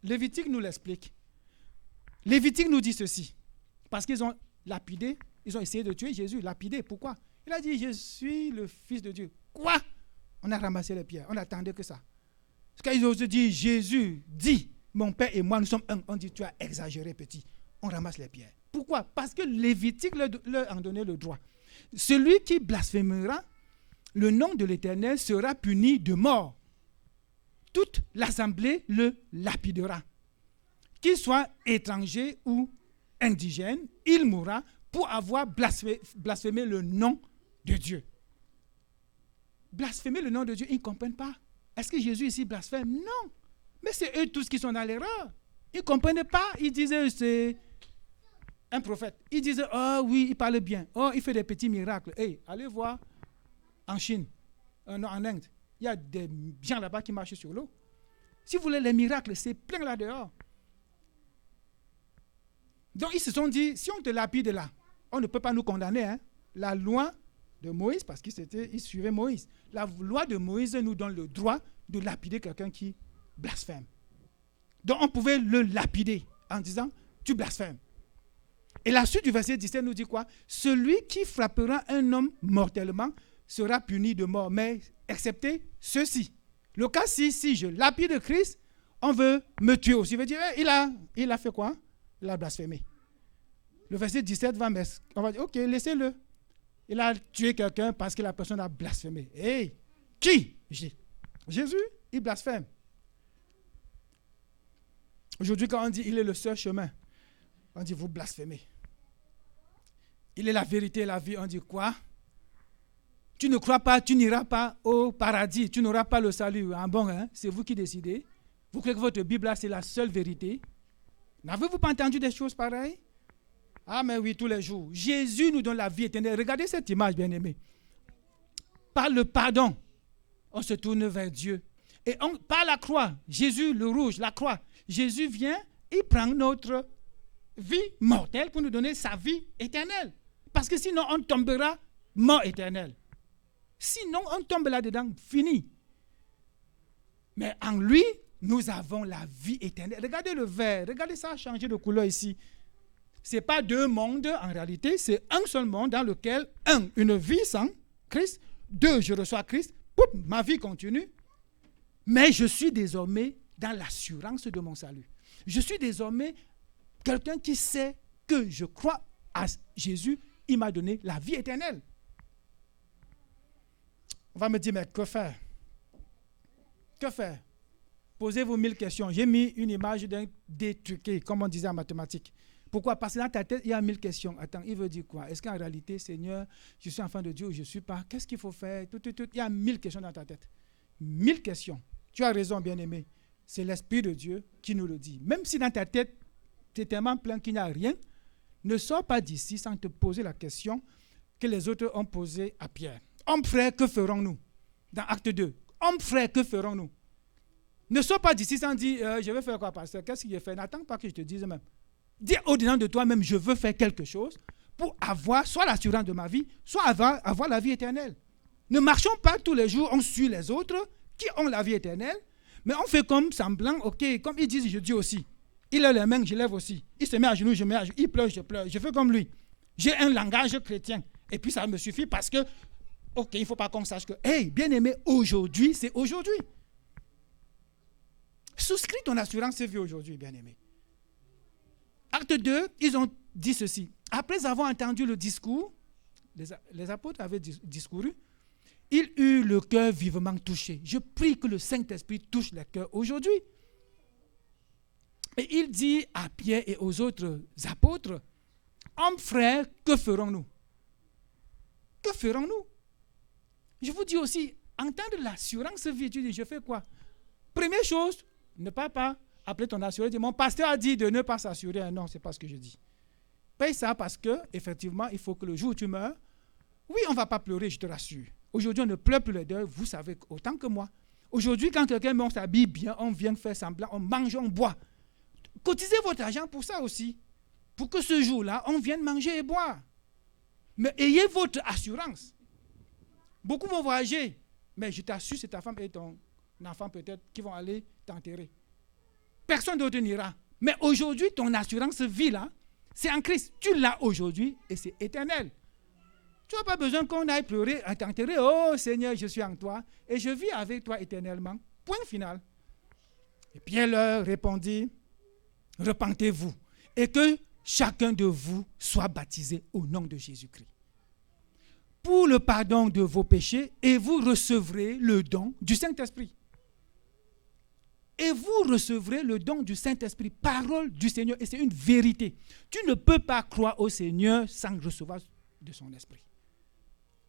Lévitique nous l'explique. Lévitique nous dit ceci. Parce qu'ils ont lapidé, ils ont essayé de tuer Jésus. Lapidé, pourquoi? Il a dit, je suis le Fils de Dieu. Quoi? On a ramassé les pierres. On n'attendait que ça. Parce qu'ils ont dit, Jésus dit, mon Père et moi, nous sommes un. On dit, tu as exagéré, petit. On ramasse les pierres. Pourquoi? Parce que Lévitique leur a donné le droit. Celui qui blasphémera le nom de l'Éternel sera puni de mort. Toute l'assemblée le lapidera. Qu'il soit étranger ou indigène, il mourra pour avoir blasphémé le nom de Dieu. Blasphémer le nom de Dieu, ils ne comprennent pas. Est-ce que Jésus ici blasphème? Non. Mais c'est eux tous qui sont dans l'erreur. Ils ne comprenaient pas. Ils disaient, c'est un prophète. Ils disaient, oh oui, il parle bien. Oh, il fait des petits miracles. Hey, allez voir en Chine, en Inde. Il y a des gens là-bas qui marchent sur l'eau. Si vous voulez les miracles, c'est plein là dehors. Donc ils se sont dit, si on te lapide là, on ne peut pas nous condamner. Hein. La loi de Moïse, parce qu'ils suivaient Moïse, la loi de Moïse nous donne le droit de lapider quelqu'un qui blasphème. Donc on pouvait le lapider en disant, tu blasphèmes. Et la suite du verset 17 nous dit quoi? Celui qui frappera un homme mortellement sera puni de mort, mais excepté ceci. Le cas si je lapide Christ, on veut me tuer aussi. Il veut dire, il a fait quoi? Il a blasphémé. Le verset 17 on va dire, ok, laissez-le. Il a tué quelqu'un parce que la personne a blasphémé. Hey, qui? Jésus, il blasphème. Aujourd'hui, quand on dit, il est le seul chemin, on dit, vous blasphémez. Il est la vérité et la vie, on dit quoi? Tu ne crois pas, tu n'iras pas au paradis, tu n'auras pas le salut. Ah bon, hein? C'est vous qui décidez. Vous croyez que votre Bible, là, c'est la seule vérité? N'avez-vous pas entendu des choses pareilles? Ah, mais oui, tous les jours. Jésus nous donne la vie éternelle. Regardez cette image, bien-aimée. Par le pardon, on se tourne vers Dieu. Et par la croix, Jésus, le rouge, la croix, Jésus vient, il prend notre vie mortelle pour nous donner sa vie éternelle. Parce que sinon, on tombera mort éternel. Sinon, on tombe là-dedans, fini. Mais en lui, nous avons la vie éternelle. Regardez le vert, regardez ça a changé de couleur ici. Ce n'est pas deux mondes en réalité, c'est un seul monde dans lequel, une vie sans Christ, je reçois Christ, ma vie continue, mais je suis désormais dans l'assurance de mon salut. Je suis désormais quelqu'un qui sait que je crois à Jésus, il m'a donné la vie éternelle. On va me dire, mais que faire? Que faire? Posez-vous 1000 questions. J'ai mis une image d'un dé truqué, comme on disait en mathématiques. Pourquoi? Parce que dans ta tête, il y a 1000 questions. Attends, il veut dire quoi? Est-ce qu'en réalité, Seigneur, je suis enfant de Dieu ou je ne suis pas? Qu'est-ce qu'il faut faire? Il y a 1000 questions dans ta tête. 1000 questions. Tu as raison, bien-aimé. C'est l'Esprit de Dieu qui nous le dit. Même si dans ta tête, tu es tellement plein qu'il n'y a rien, ne sors pas d'ici sans te poser la question que les autres ont posée à Pierre. Homme frère, que ferons-nous? Dans Acte 2. Homme frère, que ferons-nous? Ne sors pas d'ici sans dire, je vais faire quoi, pasteur? Qu'est-ce que je fais? N'attends pas que je te dise même. Dis au-dedans de toi-même, je veux faire quelque chose pour avoir soit l'assurance de ma vie, soit avoir la vie éternelle. Ne marchons pas tous les jours, on suit les autres qui ont la vie éternelle, mais on fait comme semblant, ok, comme ils disent, je dis aussi. Il lève les mains, je lève aussi. Il se met à genoux, je mets à genoux. Il pleure, je pleure. Je fais comme lui. J'ai un langage chrétien. Et puis ça me suffit parce que, ok, il ne faut pas qu'on sache que, hey, bien-aimé, aujourd'hui, c'est aujourd'hui. Souscris ton assurance vie aujourd'hui, bien-aimé. Acte 2, ils ont dit ceci. Après avoir entendu le discours, les apôtres avaient discouru, ils eurent le cœur vivement touché. Je prie que le Saint-Esprit touche les cœurs aujourd'hui. Et il dit à Pierre et aux autres apôtres, hommes frères, que ferons-nous? Que ferons-nous? Je vous dis aussi, entendre l'assurance vie, tu dis, je fais quoi? Première chose, ne pas appeler ton assuré, dire, mon pasteur a dit de ne pas s'assurer. Non, ce n'est pas ce que je dis. Paye ça parce que, effectivement, il faut que le jour où tu meurs, oui, on ne va pas pleurer, je te rassure. Aujourd'hui, on ne pleure plus les deuils, vous savez autant que moi. Aujourd'hui, quand quelqu'un on s'habille bien, on vient faire semblant, on mange, on boit. Cotisez votre argent pour ça aussi. Pour que ce jour-là, on vienne manger et boire. Mais ayez votre assurance. Beaucoup vont voyager, mais je t'assure, c'est ta femme et ton enfant peut-être qui vont aller t'enterrer. Personne d'autre n'ira. Mais aujourd'hui, ton assurance vie là, c'est en Christ. Tu l'as aujourd'hui et c'est éternel. Tu n'as pas besoin qu'on aille pleurer à t'enterrer. Oh Seigneur, je suis en toi et je vis avec toi éternellement. Point final. Et Pierre leur répondit, repentez-vous et que chacun de vous soit baptisé au nom de Jésus-Christ pour le pardon de vos péchés et vous recevrez le don du Saint-Esprit. Et vous recevrez le don du Saint-Esprit, parole du Seigneur, et c'est une vérité. Tu ne peux pas croire au Seigneur sans recevoir de son esprit.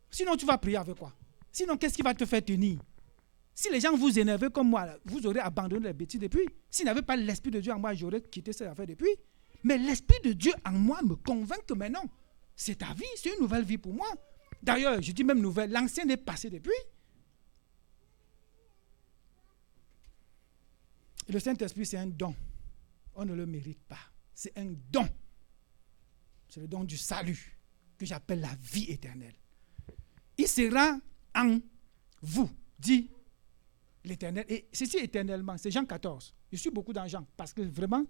Sinon, tu vas prier avec quoi? Sinon, qu'est-ce qui va te faire tenir? Si les gens vous énervaient comme moi, vous aurez abandonné les bêtises depuis. S'il n'y avait pas l'Esprit de Dieu en moi, j'aurais quitté cette affaire depuis. Mais l'Esprit de Dieu en moi me convainc que maintenant, c'est ta vie, c'est une nouvelle vie pour moi. D'ailleurs, je dis même nouvelle, l'ancien est passé depuis. Et le Saint-Esprit, c'est un don. On ne le mérite pas. C'est un don. C'est le don du salut que j'appelle la vie éternelle. Il sera en vous, dit l'Éternel. Et ceci éternellement, c'est Jean 14. Je suis beaucoup dans Jean parce que vraiment,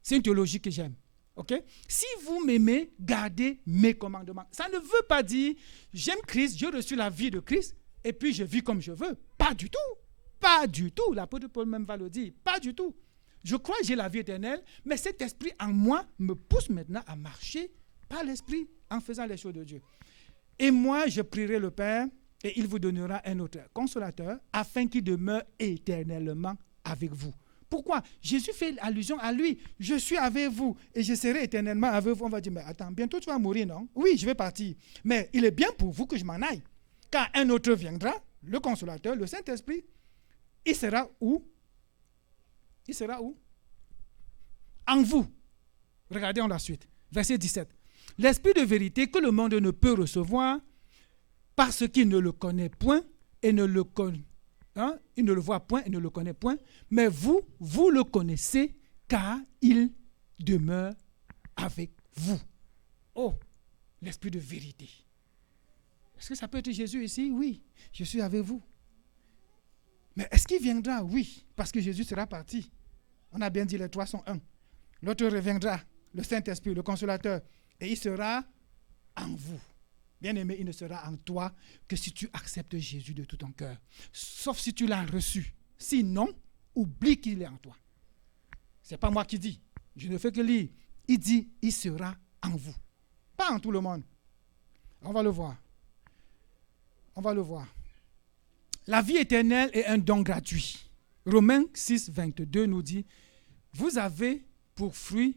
c'est une théologie que j'aime. Okay? Si vous m'aimez, gardez mes commandements. Ça ne veut pas dire, j'aime Christ, j'ai reçu la vie de Christ, et puis je vis comme je veux. Pas du tout. Pas du tout. L'apôtre Paul même va le dire. Pas du tout. Je crois que j'ai la vie éternelle, mais cet esprit en moi me pousse maintenant à marcher par l'esprit en faisant les choses de Dieu. Et moi, je prierai le Père, et il vous donnera un autre consolateur, afin qu'il demeure éternellement avec vous. Pourquoi? Jésus fait allusion à lui. Je suis avec vous et je serai éternellement avec vous. On va dire, mais attends, bientôt tu vas mourir, non? Oui, je vais partir. Mais il est bien pour vous que je m'en aille. Car un autre viendra, le consolateur, le Saint-Esprit. Il sera où? Il sera où? En vous. Regardez la suite. Verset 17. L'Esprit de vérité que le monde ne peut recevoir parce qu'il ne le connaît point et ne le connaît. Il ne le voit point et ne le connaît point, mais vous, vous le connaissez car il demeure avec vous. Oh, l'Esprit de vérité. Est-ce que ça peut être Jésus ici? Oui, je suis avec vous. Mais est-ce qu'il viendra? Oui, parce que Jésus sera parti. On a bien dit les trois sont un. L'autre reviendra, le Saint-Esprit, le Consolateur, et il sera en vous. Bien-aimé, il ne sera en toi que si tu acceptes Jésus de tout ton cœur. Sauf si tu l'as reçu. Sinon, oublie qu'il est en toi. Ce n'est pas moi qui dis. Je ne fais que lire. Il dit, il sera en vous. Pas en tout le monde. On va le voir. On va le voir. La vie éternelle est un don gratuit. Romains 6, 22 nous dit, vous avez pour fruit,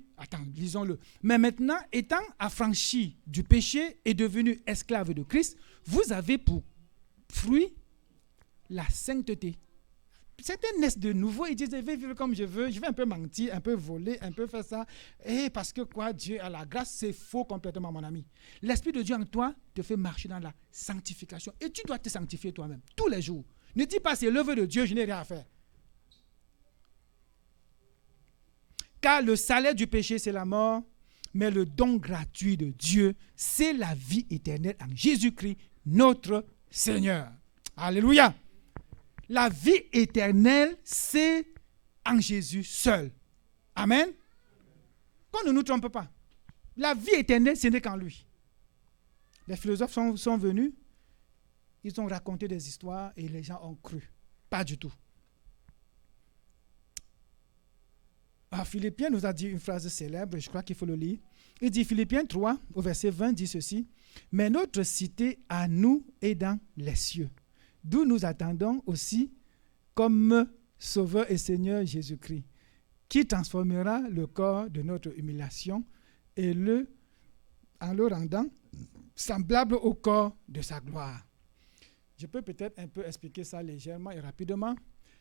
lisons-le, mais maintenant, étant affranchi du péché et devenu esclave de Christ, vous avez pour fruit la sainteté. Certains naissent de nouveau, ils disent, je vais vivre comme je veux, je vais un peu mentir, un peu voler, un peu faire ça. Et parce que quoi, Dieu a la grâce, c'est faux complètement, mon ami. L'Esprit de Dieu en toi te fait marcher dans la sanctification. Et tu dois te sanctifier toi-même, tous les jours. Ne dis pas, c'est l'œuvre de Dieu, je n'ai rien à faire. Car le salaire du péché, c'est la mort, mais le don gratuit de Dieu, c'est la vie éternelle en Jésus-Christ, notre Seigneur. Alléluia. La vie éternelle, c'est en Jésus seul. Amen. Qu'on ne nous trompe pas. La vie éternelle, ce n'est qu'en lui. Les philosophes sont venus, ils ont raconté des histoires et les gens ont cru. Pas du tout. Philippiens nous a dit une phrase célèbre, je crois qu'il faut le lire. Il dit, Philippiens 3, au verset 20, dit ceci, « Mais notre cité à nous est dans les cieux, d'où nous attendons aussi comme Sauveur et Seigneur Jésus-Christ, qui transformera le corps de notre humiliation et en le rendant semblable au corps de sa gloire. » Je peux peut-être un peu expliquer ça légèrement et rapidement.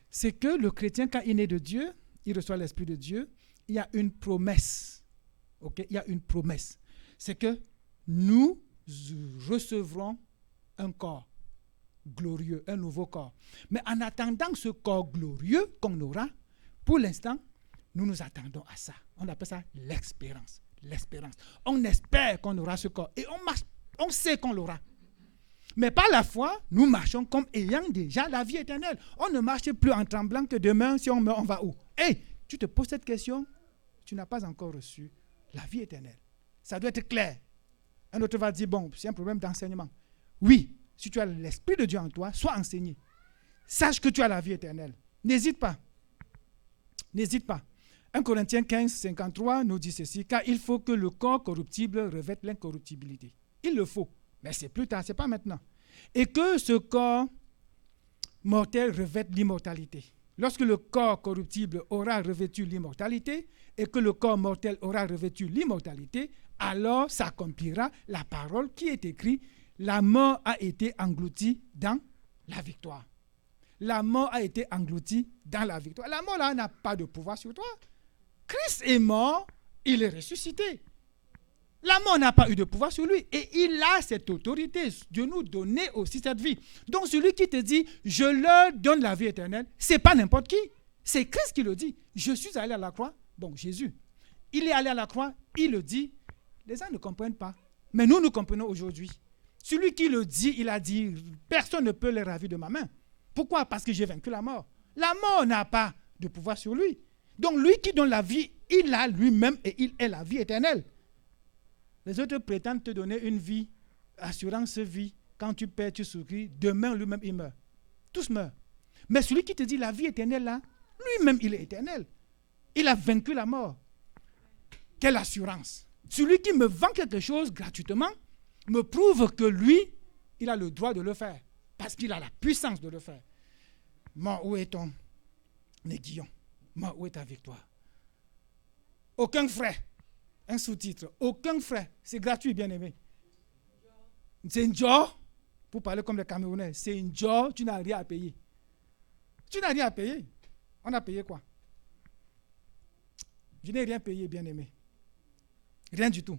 C'est que le chrétien, quand il est né de Dieu, il reçoit l'Esprit de Dieu, il y a une promesse. Okay? Il y a une promesse. C'est que nous recevrons un corps glorieux, un nouveau corps. Mais en attendant ce corps glorieux qu'on aura, pour l'instant, nous nous attendons à ça. On appelle ça l'expérience. L'espérance. On espère qu'on aura ce corps et on sait qu'on l'aura. Mais par la foi, nous marchons comme ayant déjà la vie éternelle. On ne marche plus en tremblant que demain, si on meurt, on va où? Hey, tu te poses cette question, tu n'as pas encore reçu la vie éternelle. Ça doit être clair. Un autre va dire, bon, c'est un problème d'enseignement. Oui, si tu as l'Esprit de Dieu en toi, sois enseigné. Sache que tu as la vie éternelle. N'hésite pas. N'hésite pas. 1 Corinthiens 15, 53 nous dit ceci, car il faut que le corps corruptible revête l'incorruptibilité. Il le faut. Mais c'est plus tard, ce n'est pas maintenant. Et que ce corps mortel revête l'immortalité. Lorsque le corps corruptible aura revêtu l'immortalité et que le corps mortel aura revêtu l'immortalité, alors s'accomplira la parole qui est écrite, la mort a été engloutie dans la victoire. La mort a été engloutie dans la victoire. La mort là n'a pas de pouvoir sur toi. Christ est mort, il est ressuscité. La mort n'a pas eu de pouvoir sur lui. Et il a cette autorité de nous donner aussi cette vie. Donc celui qui te dit, je leur donne la vie éternelle, ce n'est pas n'importe qui. C'est Christ qui le dit. Je suis allé à la croix. Bon, Jésus. Il est allé à la croix, il le dit. Les gens ne comprennent pas. Mais nous comprenons aujourd'hui. Celui qui le dit, il a dit, personne ne peut les ravir de ma main. Pourquoi? Parce que j'ai vaincu la mort. La mort n'a pas de pouvoir sur lui. Donc lui qui donne la vie, il a lui-même et il est la vie éternelle. Les autres prétendent te donner une vie, assurance vie. Quand tu perds, tu souris. Demain, lui-même, il meurt. Tous meurent. Mais celui qui te dit la vie éternelle, là, lui-même, il est éternel. Il a vaincu la mort. Quelle assurance! Celui qui me vend quelque chose gratuitement me prouve que lui, il a le droit de le faire. Parce qu'il a la puissance de le faire. Mort, où est ton aiguillon? Mort, où est ta victoire? Aucun frais. Un sous-titre. Aucun frais. C'est gratuit, bien-aimé. C'est une joie. Pour parler comme les Camerounais, c'est une joie. Tu n'as rien à payer. Tu n'as rien à payer. On a payé quoi? Je n'ai rien payé, bien-aimé. Rien du tout.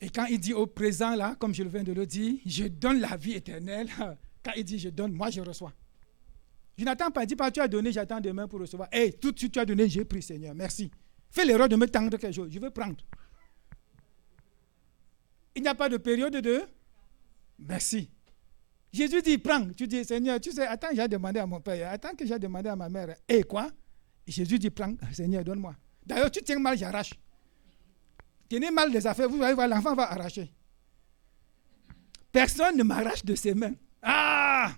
Et quand il dit au présent, là, comme je viens de le dire, je donne la vie éternelle. Quand il dit je donne, moi je reçois. Je n'attends pas, il dit pas tu as donné, j'attends demain pour recevoir. Hey, tout de suite tu as donné, j'ai pris, Seigneur, merci. Fais l'erreur de me tendre quelque chose, je veux prendre. Il n'y a pas de période de merci. Jésus dit prends, tu dis Seigneur, tu sais, attends, j'ai demandé à mon père, attends que j'ai demandé à ma mère. Et quoi? Jésus dit prends, Seigneur, donne-moi. D'ailleurs, tu tiens mal, j'arrache. Tenez mal des affaires, vous allez voir, l'enfant va arracher. Personne ne m'arrache de ses mains. Ah!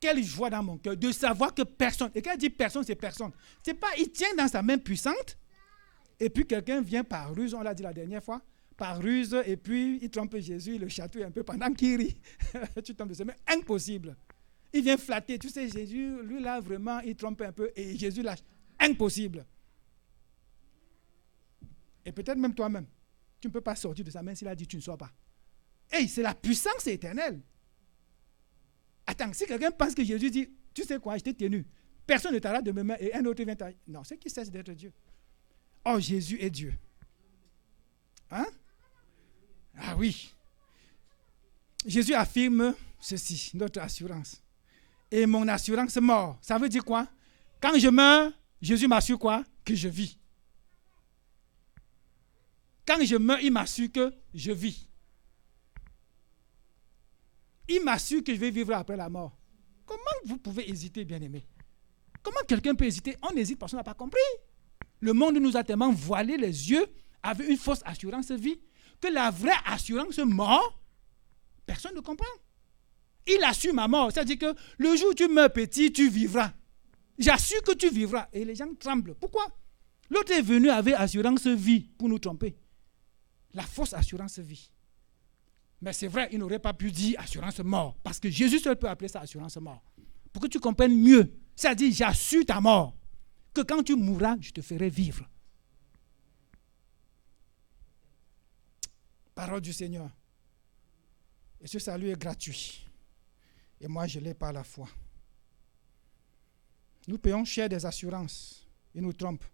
Quelle joie dans mon cœur de savoir que personne, et quand il dit personne, c'est personne. C'est pas, il tient dans sa main puissante, et puis quelqu'un vient par ruse, on l'a dit la dernière fois, par ruse, et puis il trompe Jésus, il le chatouille un peu pendant qu'il rit. Tu tombes de ses mains. Impossible. Il vient flatter. Tu sais, Jésus, lui là, vraiment, il trompe un peu. Et Jésus lâche. Impossible. Et peut-être même toi-même, tu ne peux pas sortir de ça, même s'il a dit tu ne sors pas. Hey, c'est la puissance éternelle. Attends, si quelqu'un pense que Jésus dit, tu sais quoi, je t'ai tenu. Personne ne t'arrête de me mettre et un autre vient t'arrêter. Non, c'est qui cesse d'être Dieu. Oh, Jésus est Dieu. Hein? Ah oui. Jésus affirme ceci, notre assurance. Et mon assurance mort, ça veut dire quoi? Quand je meurs, Jésus m'assure quoi? Que je vis. Quand je meurs, il m'assure que je vis. Il m'assure que je vais vivre après la mort. Comment vous pouvez hésiter, bien-aimés? Comment quelqu'un peut hésiter? On hésite parce qu'on n'a pas compris. Le monde nous a tellement voilé les yeux avec une fausse assurance vie que la vraie assurance mort, personne ne comprend. Il assure ma mort. C'est-à-dire que le jour où tu meurs petit, tu vivras. J'assure que tu vivras. Et les gens tremblent. Pourquoi? L'autre est venu avec assurance vie pour nous tromper. La fausse assurance vie. Mais c'est vrai, il n'aurait pas pu dire assurance mort. Parce que Jésus seul peut appeler ça assurance mort. Pour que tu comprennes mieux. C'est-à-dire, j'assure ta mort. Que quand tu mourras, je te ferai vivre. Parole du Seigneur. Et ce salut est gratuit. Et moi, je l'ai par la foi. Nous payons cher des assurances. Ils nous trompent.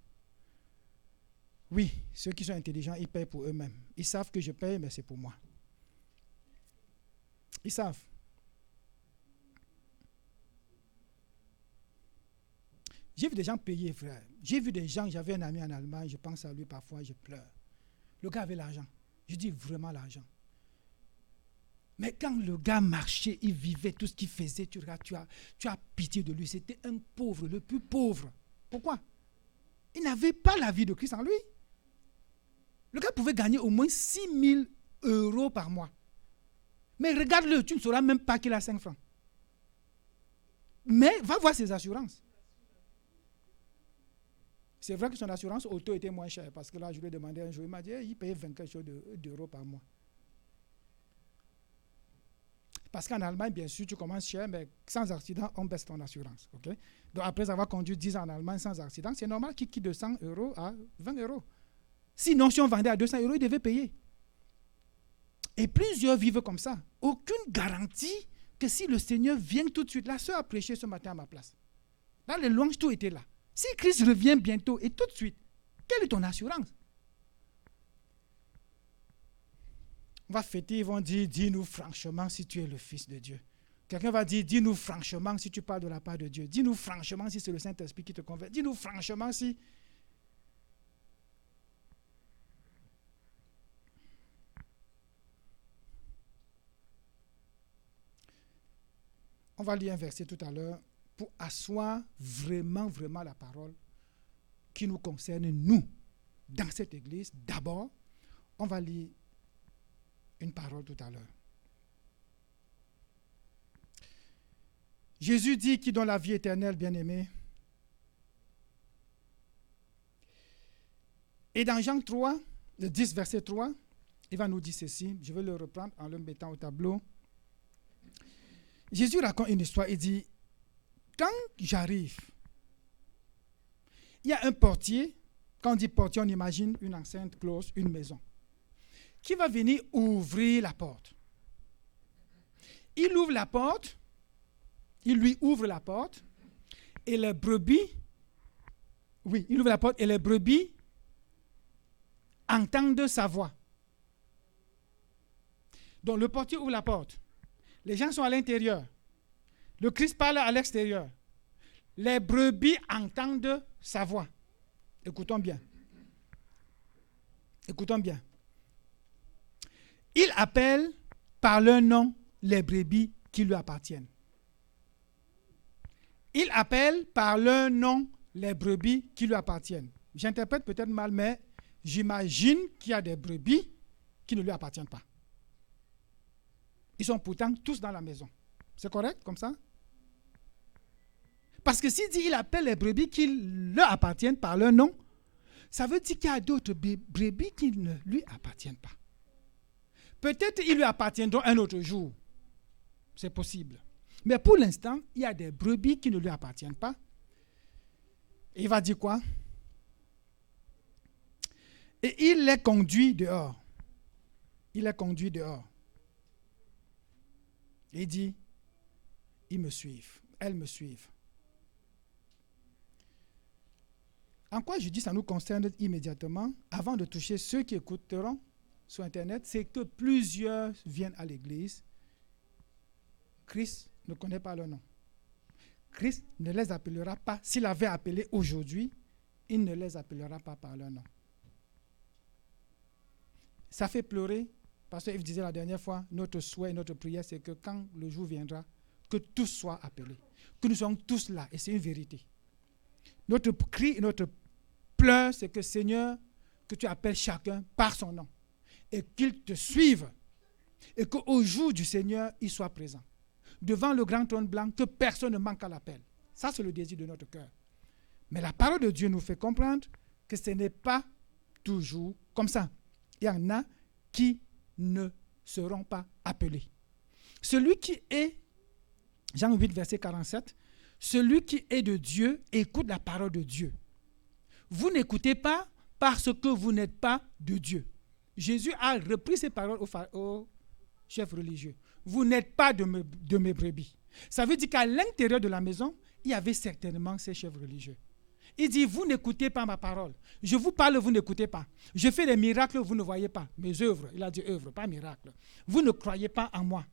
Oui, ceux qui sont intelligents, ils payent pour eux-mêmes. Ils savent que je paye, mais c'est pour moi. Ils savent. J'ai vu des gens payer, frère. J'ai vu des gens, j'avais un ami en Allemagne, je pense à lui parfois, je pleure. Le gars avait l'argent. Je dis vraiment l'argent. Mais quand le gars marchait, il vivait tout ce qu'il faisait, tu regardes, tu as pitié de lui. C'était un pauvre, le plus pauvre. Pourquoi? Il n'avait pas la vie de Christ en lui. Le gars pouvait gagner au moins 6 000 € par mois. Mais regarde-le, tu ne sauras même pas qu'il a 5 francs. Mais va voir ses assurances. C'est vrai que son assurance auto était moins chère parce que là, je lui ai demandé un jour, il m'a dit, il payait 20 quelque chose d'euros par mois. Parce qu'en Allemagne, bien sûr, tu commences cher, mais sans accident, on baisse ton assurance. Okay? Donc après avoir conduit 10 ans en Allemagne sans accident, c'est normal qu'il quitte de 100 € à 20 €. Sinon, si on vendait à 200 €, il devait payer. Et plusieurs vivent comme ça. Aucune garantie que si le Seigneur vient tout de suite, la sœur a prêché ce matin à ma place. Là, les louanges, tout était là. Si Christ revient bientôt et tout de suite, quelle est ton assurance? On va fêter, ils vont dire, dis-nous franchement si tu es le Fils de Dieu. Quelqu'un va dire, dis-nous franchement si tu parles de la part de Dieu. Dis-nous franchement si c'est le Saint-Esprit qui te convainc. Dis-nous franchement si... On va lire un verset tout à l'heure pour asseoir vraiment, vraiment la parole qui nous concerne, nous, dans cette église. D'abord, on va lire une parole tout à l'heure. Jésus dit qui donne la vie éternelle, bien-aimé. Et dans Jean 3, le 10, verset 3, il va nous dire ceci. Je vais le reprendre en le mettant au tableau. Jésus raconte une histoire. Il dit, quand j'arrive, il y a un portier. Quand on dit portier, on imagine une enceinte close, une maison, qui va venir ouvrir la porte. Il ouvre la porte, il lui ouvre la porte, et les brebis, oui, il ouvre la porte, et les brebis entendent sa voix. Donc le portier ouvre la porte. Les gens sont à l'intérieur. Le Christ parle à l'extérieur. Les brebis entendent sa voix. Écoutons bien. Écoutons bien. Il appelle par leur nom les brebis qui lui appartiennent. Il appelle par leur nom les brebis qui lui appartiennent. J'interprète peut-être mal, mais j'imagine qu'il y a des brebis qui ne lui appartiennent pas. Ils sont pourtant tous dans la maison. C'est correct comme ça? Parce que s'il dit il appelle les brebis qui leur appartiennent par leur nom, ça veut dire qu'il y a d'autres brebis qui ne lui appartiennent pas. Peut-être ils lui appartiendront un autre jour. C'est possible. Mais pour l'instant, il y a des brebis qui ne lui appartiennent pas. Et il va dire quoi? Et il les conduit dehors. Il les conduit dehors. Et il dit, ils me suivent, elles me suivent. En quoi je dis ça nous concerne immédiatement, avant de toucher ceux qui écouteront sur Internet, c'est que plusieurs viennent à l'église. Christ ne connaît pas leur nom. Christ ne les appellera pas. S'il avait appelé aujourd'hui, il ne les appellera pas par leur nom. Ça fait pleurer. Pasteur Yves disait la dernière fois, notre souhait, notre prière, c'est que quand le jour viendra, que tous soient appelés. Que nous soyons tous là. Et c'est une vérité. Notre cri, notre pleur, c'est que Seigneur, que tu appelles chacun par son nom. Et qu'il te suive. Et qu'au jour du Seigneur, il soit présent. Devant le grand trône blanc, que personne ne manque à l'appel. Ça, c'est le désir de notre cœur. Mais la parole de Dieu nous fait comprendre que ce n'est pas toujours comme ça. Il y en a qui ne seront pas appelés. Celui qui est, Jean 8, verset 47, celui qui est de Dieu écoute la parole de Dieu. Vous n'écoutez pas parce que vous n'êtes pas de Dieu. Jésus a repris ces paroles aux chefs religieux. Vous n'êtes pas de mes brebis. Ça veut dire qu'à l'intérieur de la maison, il y avait certainement ces chefs religieux. Il dit, vous n'écoutez pas ma parole. Je vous parle, vous n'écoutez pas. Je fais des miracles, vous ne voyez pas. Mes œuvres, il a dit œuvres, pas miracles. Vous ne croyez pas en moi.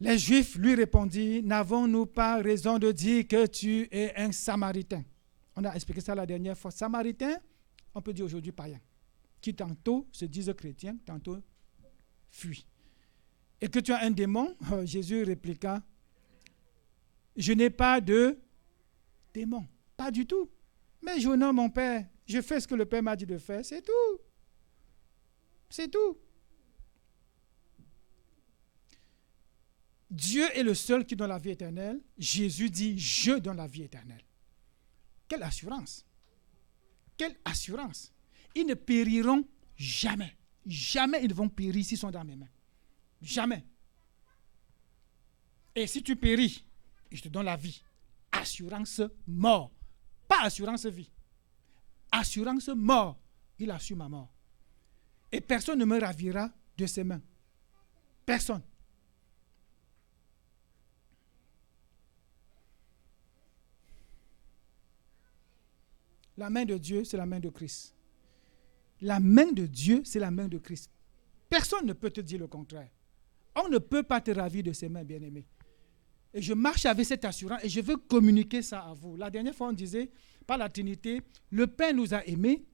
Les Juifs lui répondirent, n'avons-nous pas raison de dire que tu es un Samaritain? On a expliqué ça la dernière fois. Samaritain, on peut dire aujourd'hui païen, qui tantôt se disent chrétiens, tantôt fuient. Et que tu as un démon? Jésus répliqua, je n'ai pas de démon, pas du tout. Mais j'honore mon Père, je fais ce que le Père m'a dit de faire, c'est tout. C'est tout. Dieu est le seul qui donne la vie éternelle. Jésus dit, je donne la vie éternelle. Quelle assurance! Quelle assurance! Ils ne périront jamais. Jamais ils ne vont périr s'ils sont dans mes mains. Jamais. Et si tu péris, je te donne la vie. Assurance mort. Pas assurance vie. Assurance mort. Il assure ma mort. Et personne ne me ravira de ses mains. Personne. La main de Dieu, c'est la main de Christ. La main de Dieu, c'est la main de Christ. Personne ne peut te dire le contraire. On ne peut pas te ravir de ses mains, bien-aimés. Et je marche avec cette assurance et je veux communiquer ça à vous. La dernière fois, on disait, par la Trinité, le Père nous a aimés,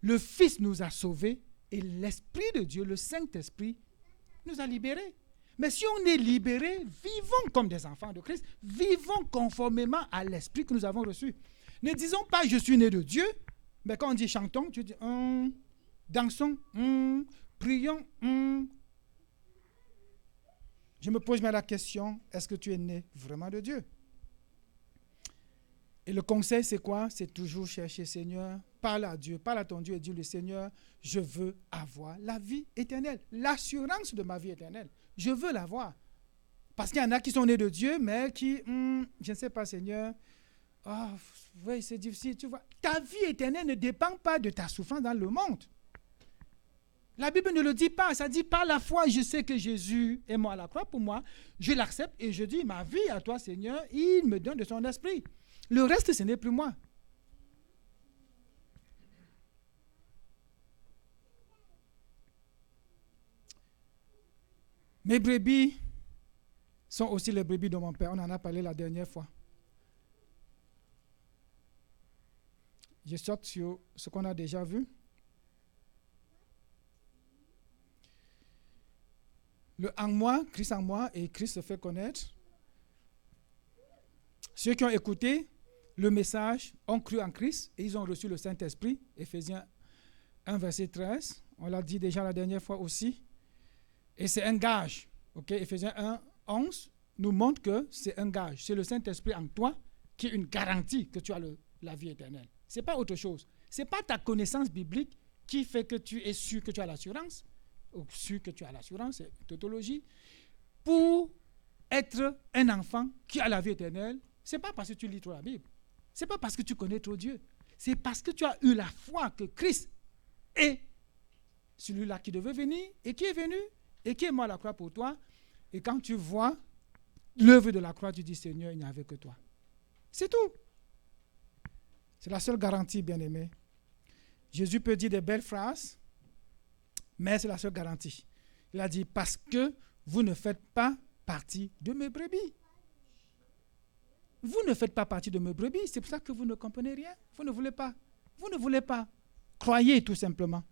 le Fils nous a sauvés et l'Esprit de Dieu, le Saint-Esprit, nous a libérés. Mais si on est libérés, vivons comme des enfants de Christ, vivons conformément à l'Esprit que nous avons reçu. Ne disons pas, je suis né de Dieu, mais quand on dit chantons, tu dis, dansons, prions. Je me pose la question, est-ce que tu es né vraiment de Dieu? Et le conseil, c'est quoi? C'est toujours chercher Seigneur, parle à Dieu, parle à ton Dieu et dis le Seigneur, je veux avoir la vie éternelle, l'assurance de ma vie éternelle. Je veux l'avoir. Parce qu'il y en a qui sont nés de Dieu, mais qui, je ne sais pas Seigneur, oui, c'est difficile, tu vois. Ta vie éternelle ne dépend pas de ta souffrance dans le monde. La Bible ne le dit pas, ça dit par la foi, je sais que Jésus est mort à la croix pour moi, je l'accepte et je dis ma vie à toi Seigneur, il me donne de son esprit. Le reste, ce n'est plus moi. Mes brebis sont aussi les brebis de mon Père, on en a parlé la dernière fois. Je saute sur ce qu'on a déjà vu. Le en moi, Christ en moi, et Christ se fait connaître. Ceux qui ont écouté le message ont cru en Christ et ils ont reçu le Saint-Esprit. Éphésiens 1, verset 13. On l'a dit déjà la dernière fois aussi. Et c'est un gage. Éphésiens 1, 11 nous montre que c'est un gage. C'est le Saint-Esprit en toi qui est une garantie que tu as la vie éternelle. Ce n'est pas autre chose. Ce n'est pas ta connaissance biblique qui fait que tu es sûr que tu as l'assurance, ou sûr que tu as l'assurance, c'est tautologie. Pour être un enfant qui a la vie éternelle, ce n'est pas parce que tu lis trop la Bible. Ce n'est pas parce que tu connais trop Dieu. C'est parce que tu as eu la foi que Christ est celui-là qui devait venir et qui est venu et qui est mort à la croix pour toi. Et quand tu vois l'œuvre de la croix, tu dis, Seigneur, il n'y avait que toi. C'est tout. C'est la seule garantie, bien-aimé. Jésus peut dire des belles phrases, mais c'est la seule garantie. Il a dit, parce que vous ne faites pas partie de mes brebis. Vous ne faites pas partie de mes brebis, c'est pour ça que vous ne comprenez rien. Vous ne voulez pas. Vous ne voulez pas. Croyez tout simplement.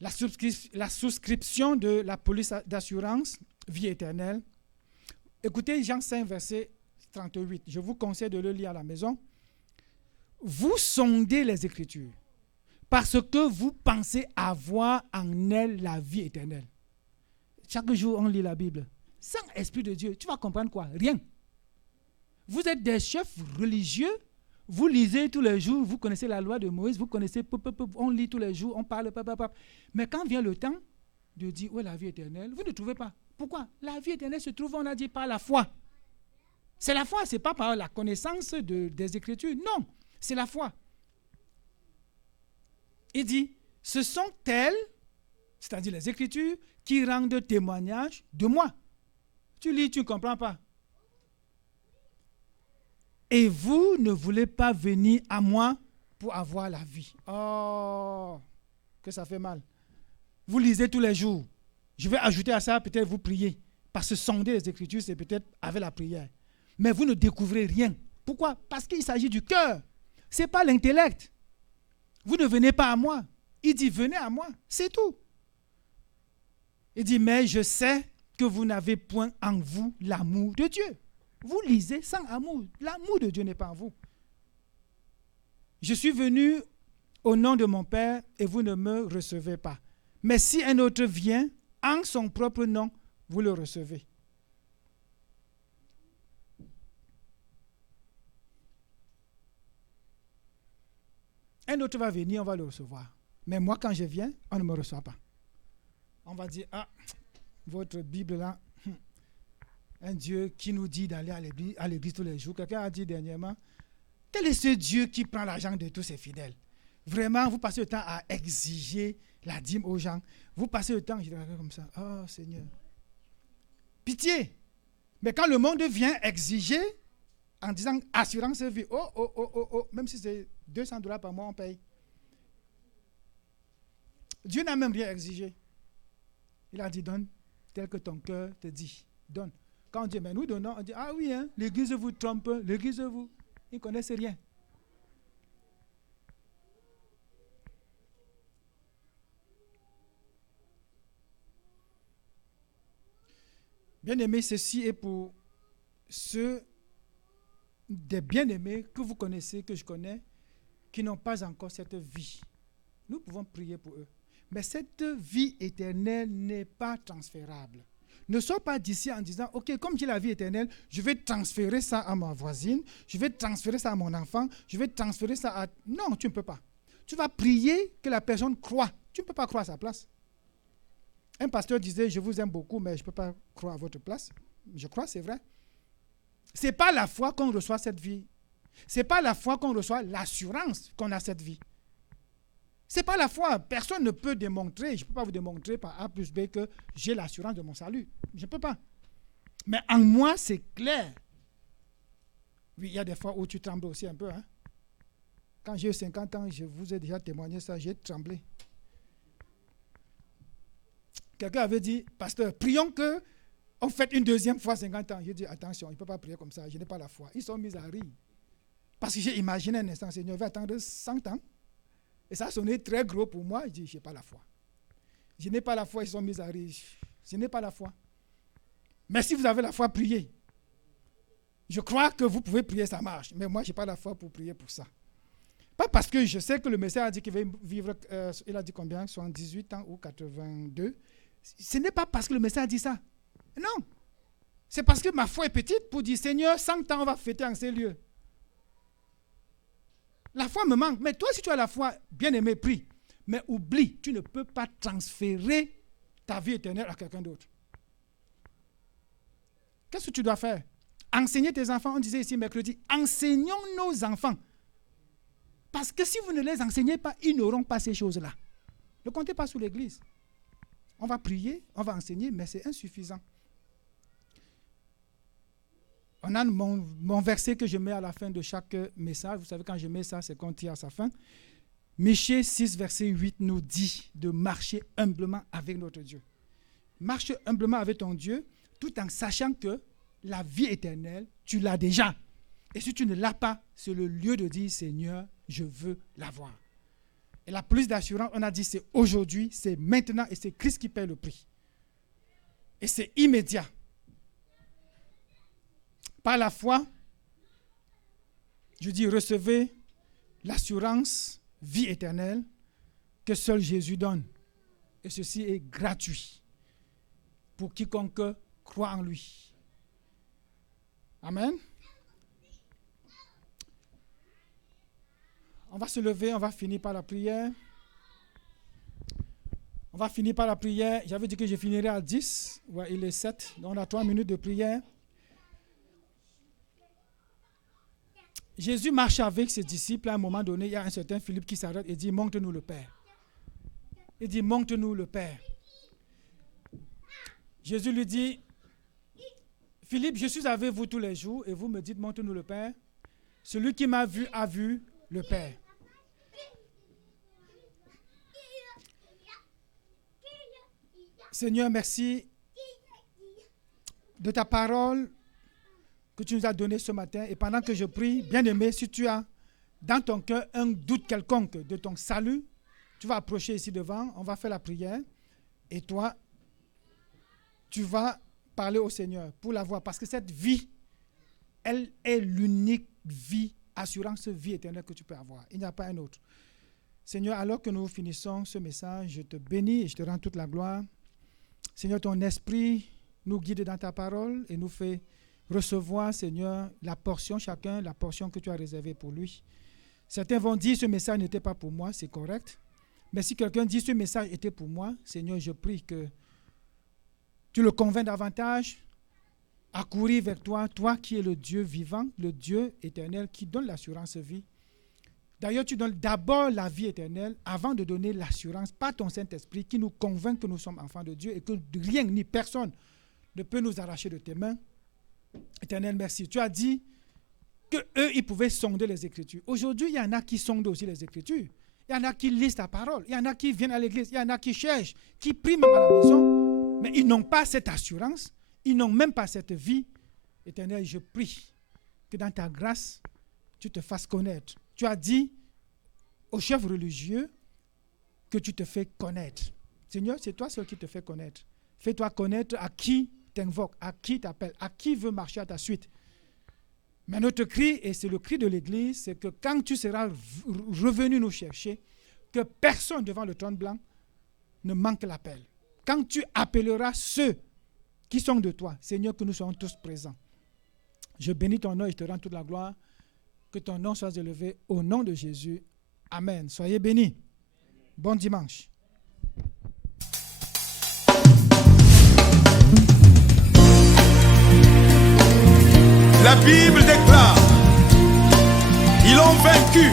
La souscription de la police d'assurance, vie éternelle. Écoutez Jean 5, verset 38. Je vous conseille de le lire à la maison. Vous sondez les Écritures parce que vous pensez avoir en elles la vie éternelle. Chaque jour, on lit la Bible. Sans Esprit de Dieu, tu vas comprendre quoi? Rien. Vous êtes des chefs religieux, vous lisez tous les jours, vous connaissez la loi de Moïse, vous connaissez, on lit tous les jours, on parle, mais quand vient le temps de dire où est la vie éternelle, vous ne trouvez pas. Pourquoi? La vie éternelle se trouve, on a dit, par la foi. C'est la foi, ce n'est pas par la connaissance des Écritures. Non, c'est la foi. Il dit, ce sont elles, c'est-à-dire les Écritures, qui rendent témoignage de moi. Tu lis, tu ne comprends pas. Et vous ne voulez pas venir à moi pour avoir la vie. Oh, que ça fait mal. Vous lisez tous les jours. Je vais ajouter à ça, peut-être vous priez. Parce que sonder les Écritures, c'est peut-être avec la prière. Mais vous ne découvrez rien. Pourquoi? Parce qu'il s'agit du cœur. Ce n'est pas l'intellect. Vous ne venez pas à moi. Il dit, venez à moi. C'est tout. Il dit, mais je sais que vous n'avez point en vous l'amour de Dieu. Vous lisez sans amour. L'amour de Dieu n'est pas en vous. Je suis venu au nom de mon Père et vous ne me recevez pas. Mais si un autre vient en son propre nom, vous le recevez. Un autre va venir, on va le recevoir. Mais moi, quand je viens, on ne me reçoit pas. On va dire, ah, votre Bible là, un Dieu qui nous dit d'aller à l'église tous les jours. Quelqu'un a dit dernièrement, quel est ce Dieu qui prend l'argent de tous ses fidèles? Vraiment, vous passez le temps à exiger la dîme aux gens. Vous passez le temps, je dirais comme ça, oh Seigneur, pitié. Mais quand le monde vient exiger, en disant assurance vie, même si c'est $200 par mois, on paye. Dieu n'a même rien exigé. Il a dit, donne tel que ton cœur te dit. Donne. Quand on dit, mais nous donnons, on dit, ah oui, hein, l'église vous trompe, l'église vous. Ils ne connaissent rien. Bien-aimés, ceci est pour ceux des bien-aimés que vous connaissez, que je connais, qui n'ont pas encore cette vie. Nous pouvons prier pour eux. Mais cette vie éternelle n'est pas transférable. Ne sois pas d'ici en disant, ok, comme j'ai la vie éternelle, je vais transférer ça à ma voisine, je vais transférer ça à mon enfant, je vais transférer ça à... Non, tu ne peux pas. Tu vas prier que la personne croie. Tu ne peux pas croire à sa place. Un pasteur disait, je vous aime beaucoup, mais je ne peux pas croire à votre place. Je crois, c'est vrai. Ce n'est pas la foi qu'on reçoit cette vie. Ce n'est pas la foi qu'on reçoit l'assurance qu'on a cette vie. Ce n'est pas la foi. Personne ne peut démontrer, je ne peux pas vous démontrer par A plus B que j'ai l'assurance de mon salut. Je ne peux pas. Mais en moi, c'est clair. Oui, il y a des fois où tu trembles aussi un peu. Hein? Quand j'ai eu 50 ans, je vous ai déjà témoigné ça, j'ai tremblé. Quelqu'un avait dit, pasteur, prions que on fait une deuxième fois 50 ans. J'ai dit, attention, il ne peut pas prier comme ça, je n'ai pas la foi. Ils sont mis à rire. Parce que j'ai imaginé un instant, Seigneur, je vais attendre 100 ans. Et ça a sonné très gros pour moi. Je dis, je n'ai pas la foi. Je n'ai pas la foi, ils sont mis à rire. Je n'ai pas la foi. Mais si vous avez la foi, priez. Je crois que vous pouvez prier, ça marche. Mais moi, je n'ai pas la foi pour prier pour ça. Pas parce que je sais que le Messie a dit qu'il va vivre, il a dit combien, 78 ans ou 82. Ce n'est pas parce que le Messie a dit ça. Non. C'est parce que ma foi est petite pour dire, Seigneur, 100 ans, on va fêter en ces lieux. La foi me manque. Mais toi, si tu as la foi, bien aimé, prie. Mais oublie, tu ne peux pas transférer ta vie éternelle à quelqu'un d'autre. Qu'est-ce que tu dois faire? Enseigner tes enfants. On disait ici mercredi, enseignons nos enfants. Parce que si vous ne les enseignez pas, ils n'auront pas ces choses-là. Ne comptez pas sur l'Église. On va prier, on va enseigner, mais c'est insuffisant. On a mon verset que je mets à la fin de chaque message. Vous savez, quand je mets ça, c'est qu'on tire à sa fin. Michée 6, verset 8 nous dit de marcher humblement avec notre Dieu. Marche humblement avec ton Dieu, tout en sachant que la vie éternelle, tu l'as déjà. Et si tu ne l'as pas, c'est le lieu de dire, Seigneur, je veux l'avoir. Et la plus d'assurance, on a dit, c'est aujourd'hui, c'est maintenant, et c'est Christ qui paie le prix. Et c'est immédiat. Par la foi, je dis, recevez l'assurance, vie éternelle, que seul Jésus donne. Et ceci est gratuit pour quiconque croit en lui. Amen. On va se lever, on va finir par la prière. On va finir par la prière. J'avais dit que je finirais à 10. Ouais, il est 7. Donc on a 3 minutes de prière. Jésus marche avec ses disciples. À un moment donné, il y a un certain Philippe qui s'arrête et dit, montre-nous le Père. Il dit, montre-nous le Père. Jésus lui dit, Philippe, je suis avec vous tous les jours et vous me dites, montre-nous le Père. Celui qui m'a vu a vu le Père. Seigneur, merci de ta parole que tu nous as donnée ce matin. Et pendant que je prie, bien-aimé, si tu as dans ton cœur un doute quelconque de ton salut, tu vas approcher ici devant, on va faire la prière. Et toi, tu vas parler au Seigneur pour l'avoir. Parce que cette vie, elle est l'unique vie, assurance, vie éternelle que tu peux avoir. Il n'y a pas un autre. Seigneur, alors que nous finissons ce message, je te bénis et je te rends toute la gloire. Seigneur, ton esprit nous guide dans ta parole et nous fait recevoir, Seigneur, la portion, chacun, la portion que tu as réservée pour lui. Certains vont dire, ce message n'était pas pour moi, c'est correct. Mais si quelqu'un dit, ce message était pour moi, Seigneur, je prie que tu le convaincs davantage à courir vers toi, toi qui es le Dieu vivant, le Dieu éternel qui donne l'assurance vie. D'ailleurs, tu donnes d'abord la vie éternelle avant de donner l'assurance par ton Saint-Esprit qui nous convainc que nous sommes enfants de Dieu et que rien ni personne ne peut nous arracher de tes mains. Éternel, merci. Tu as dit qu'eux, ils pouvaient sonder les Écritures. Aujourd'hui, il y en a qui sondent aussi les Écritures. Il y en a qui lisent ta parole. Il y en a qui viennent à l'église. Il y en a qui cherchent, qui prient même à la maison. Mais ils n'ont pas cette assurance. Ils n'ont même pas cette vie. Éternel, je prie que dans ta grâce, tu te fasses connaître. Tu as dit aux chefs religieux que tu te fais connaître. Seigneur, c'est toi seul qui te fais connaître. Fais-toi connaître à qui t'invoque, à qui t'appelle, à qui veut marcher à ta suite. Mais notre cri, et c'est le cri de l'Église, c'est que quand tu seras revenu nous chercher, que personne devant le trône blanc ne manque l'appel. Quand tu appelleras ceux qui sont de toi, Seigneur, que nous soyons tous présents. Je bénis ton nom et je te rends toute la gloire. Que ton nom soit élevé au nom de Jésus. Amen. Soyez bénis. Bon dimanche. La Bible déclare, ils ont vaincu.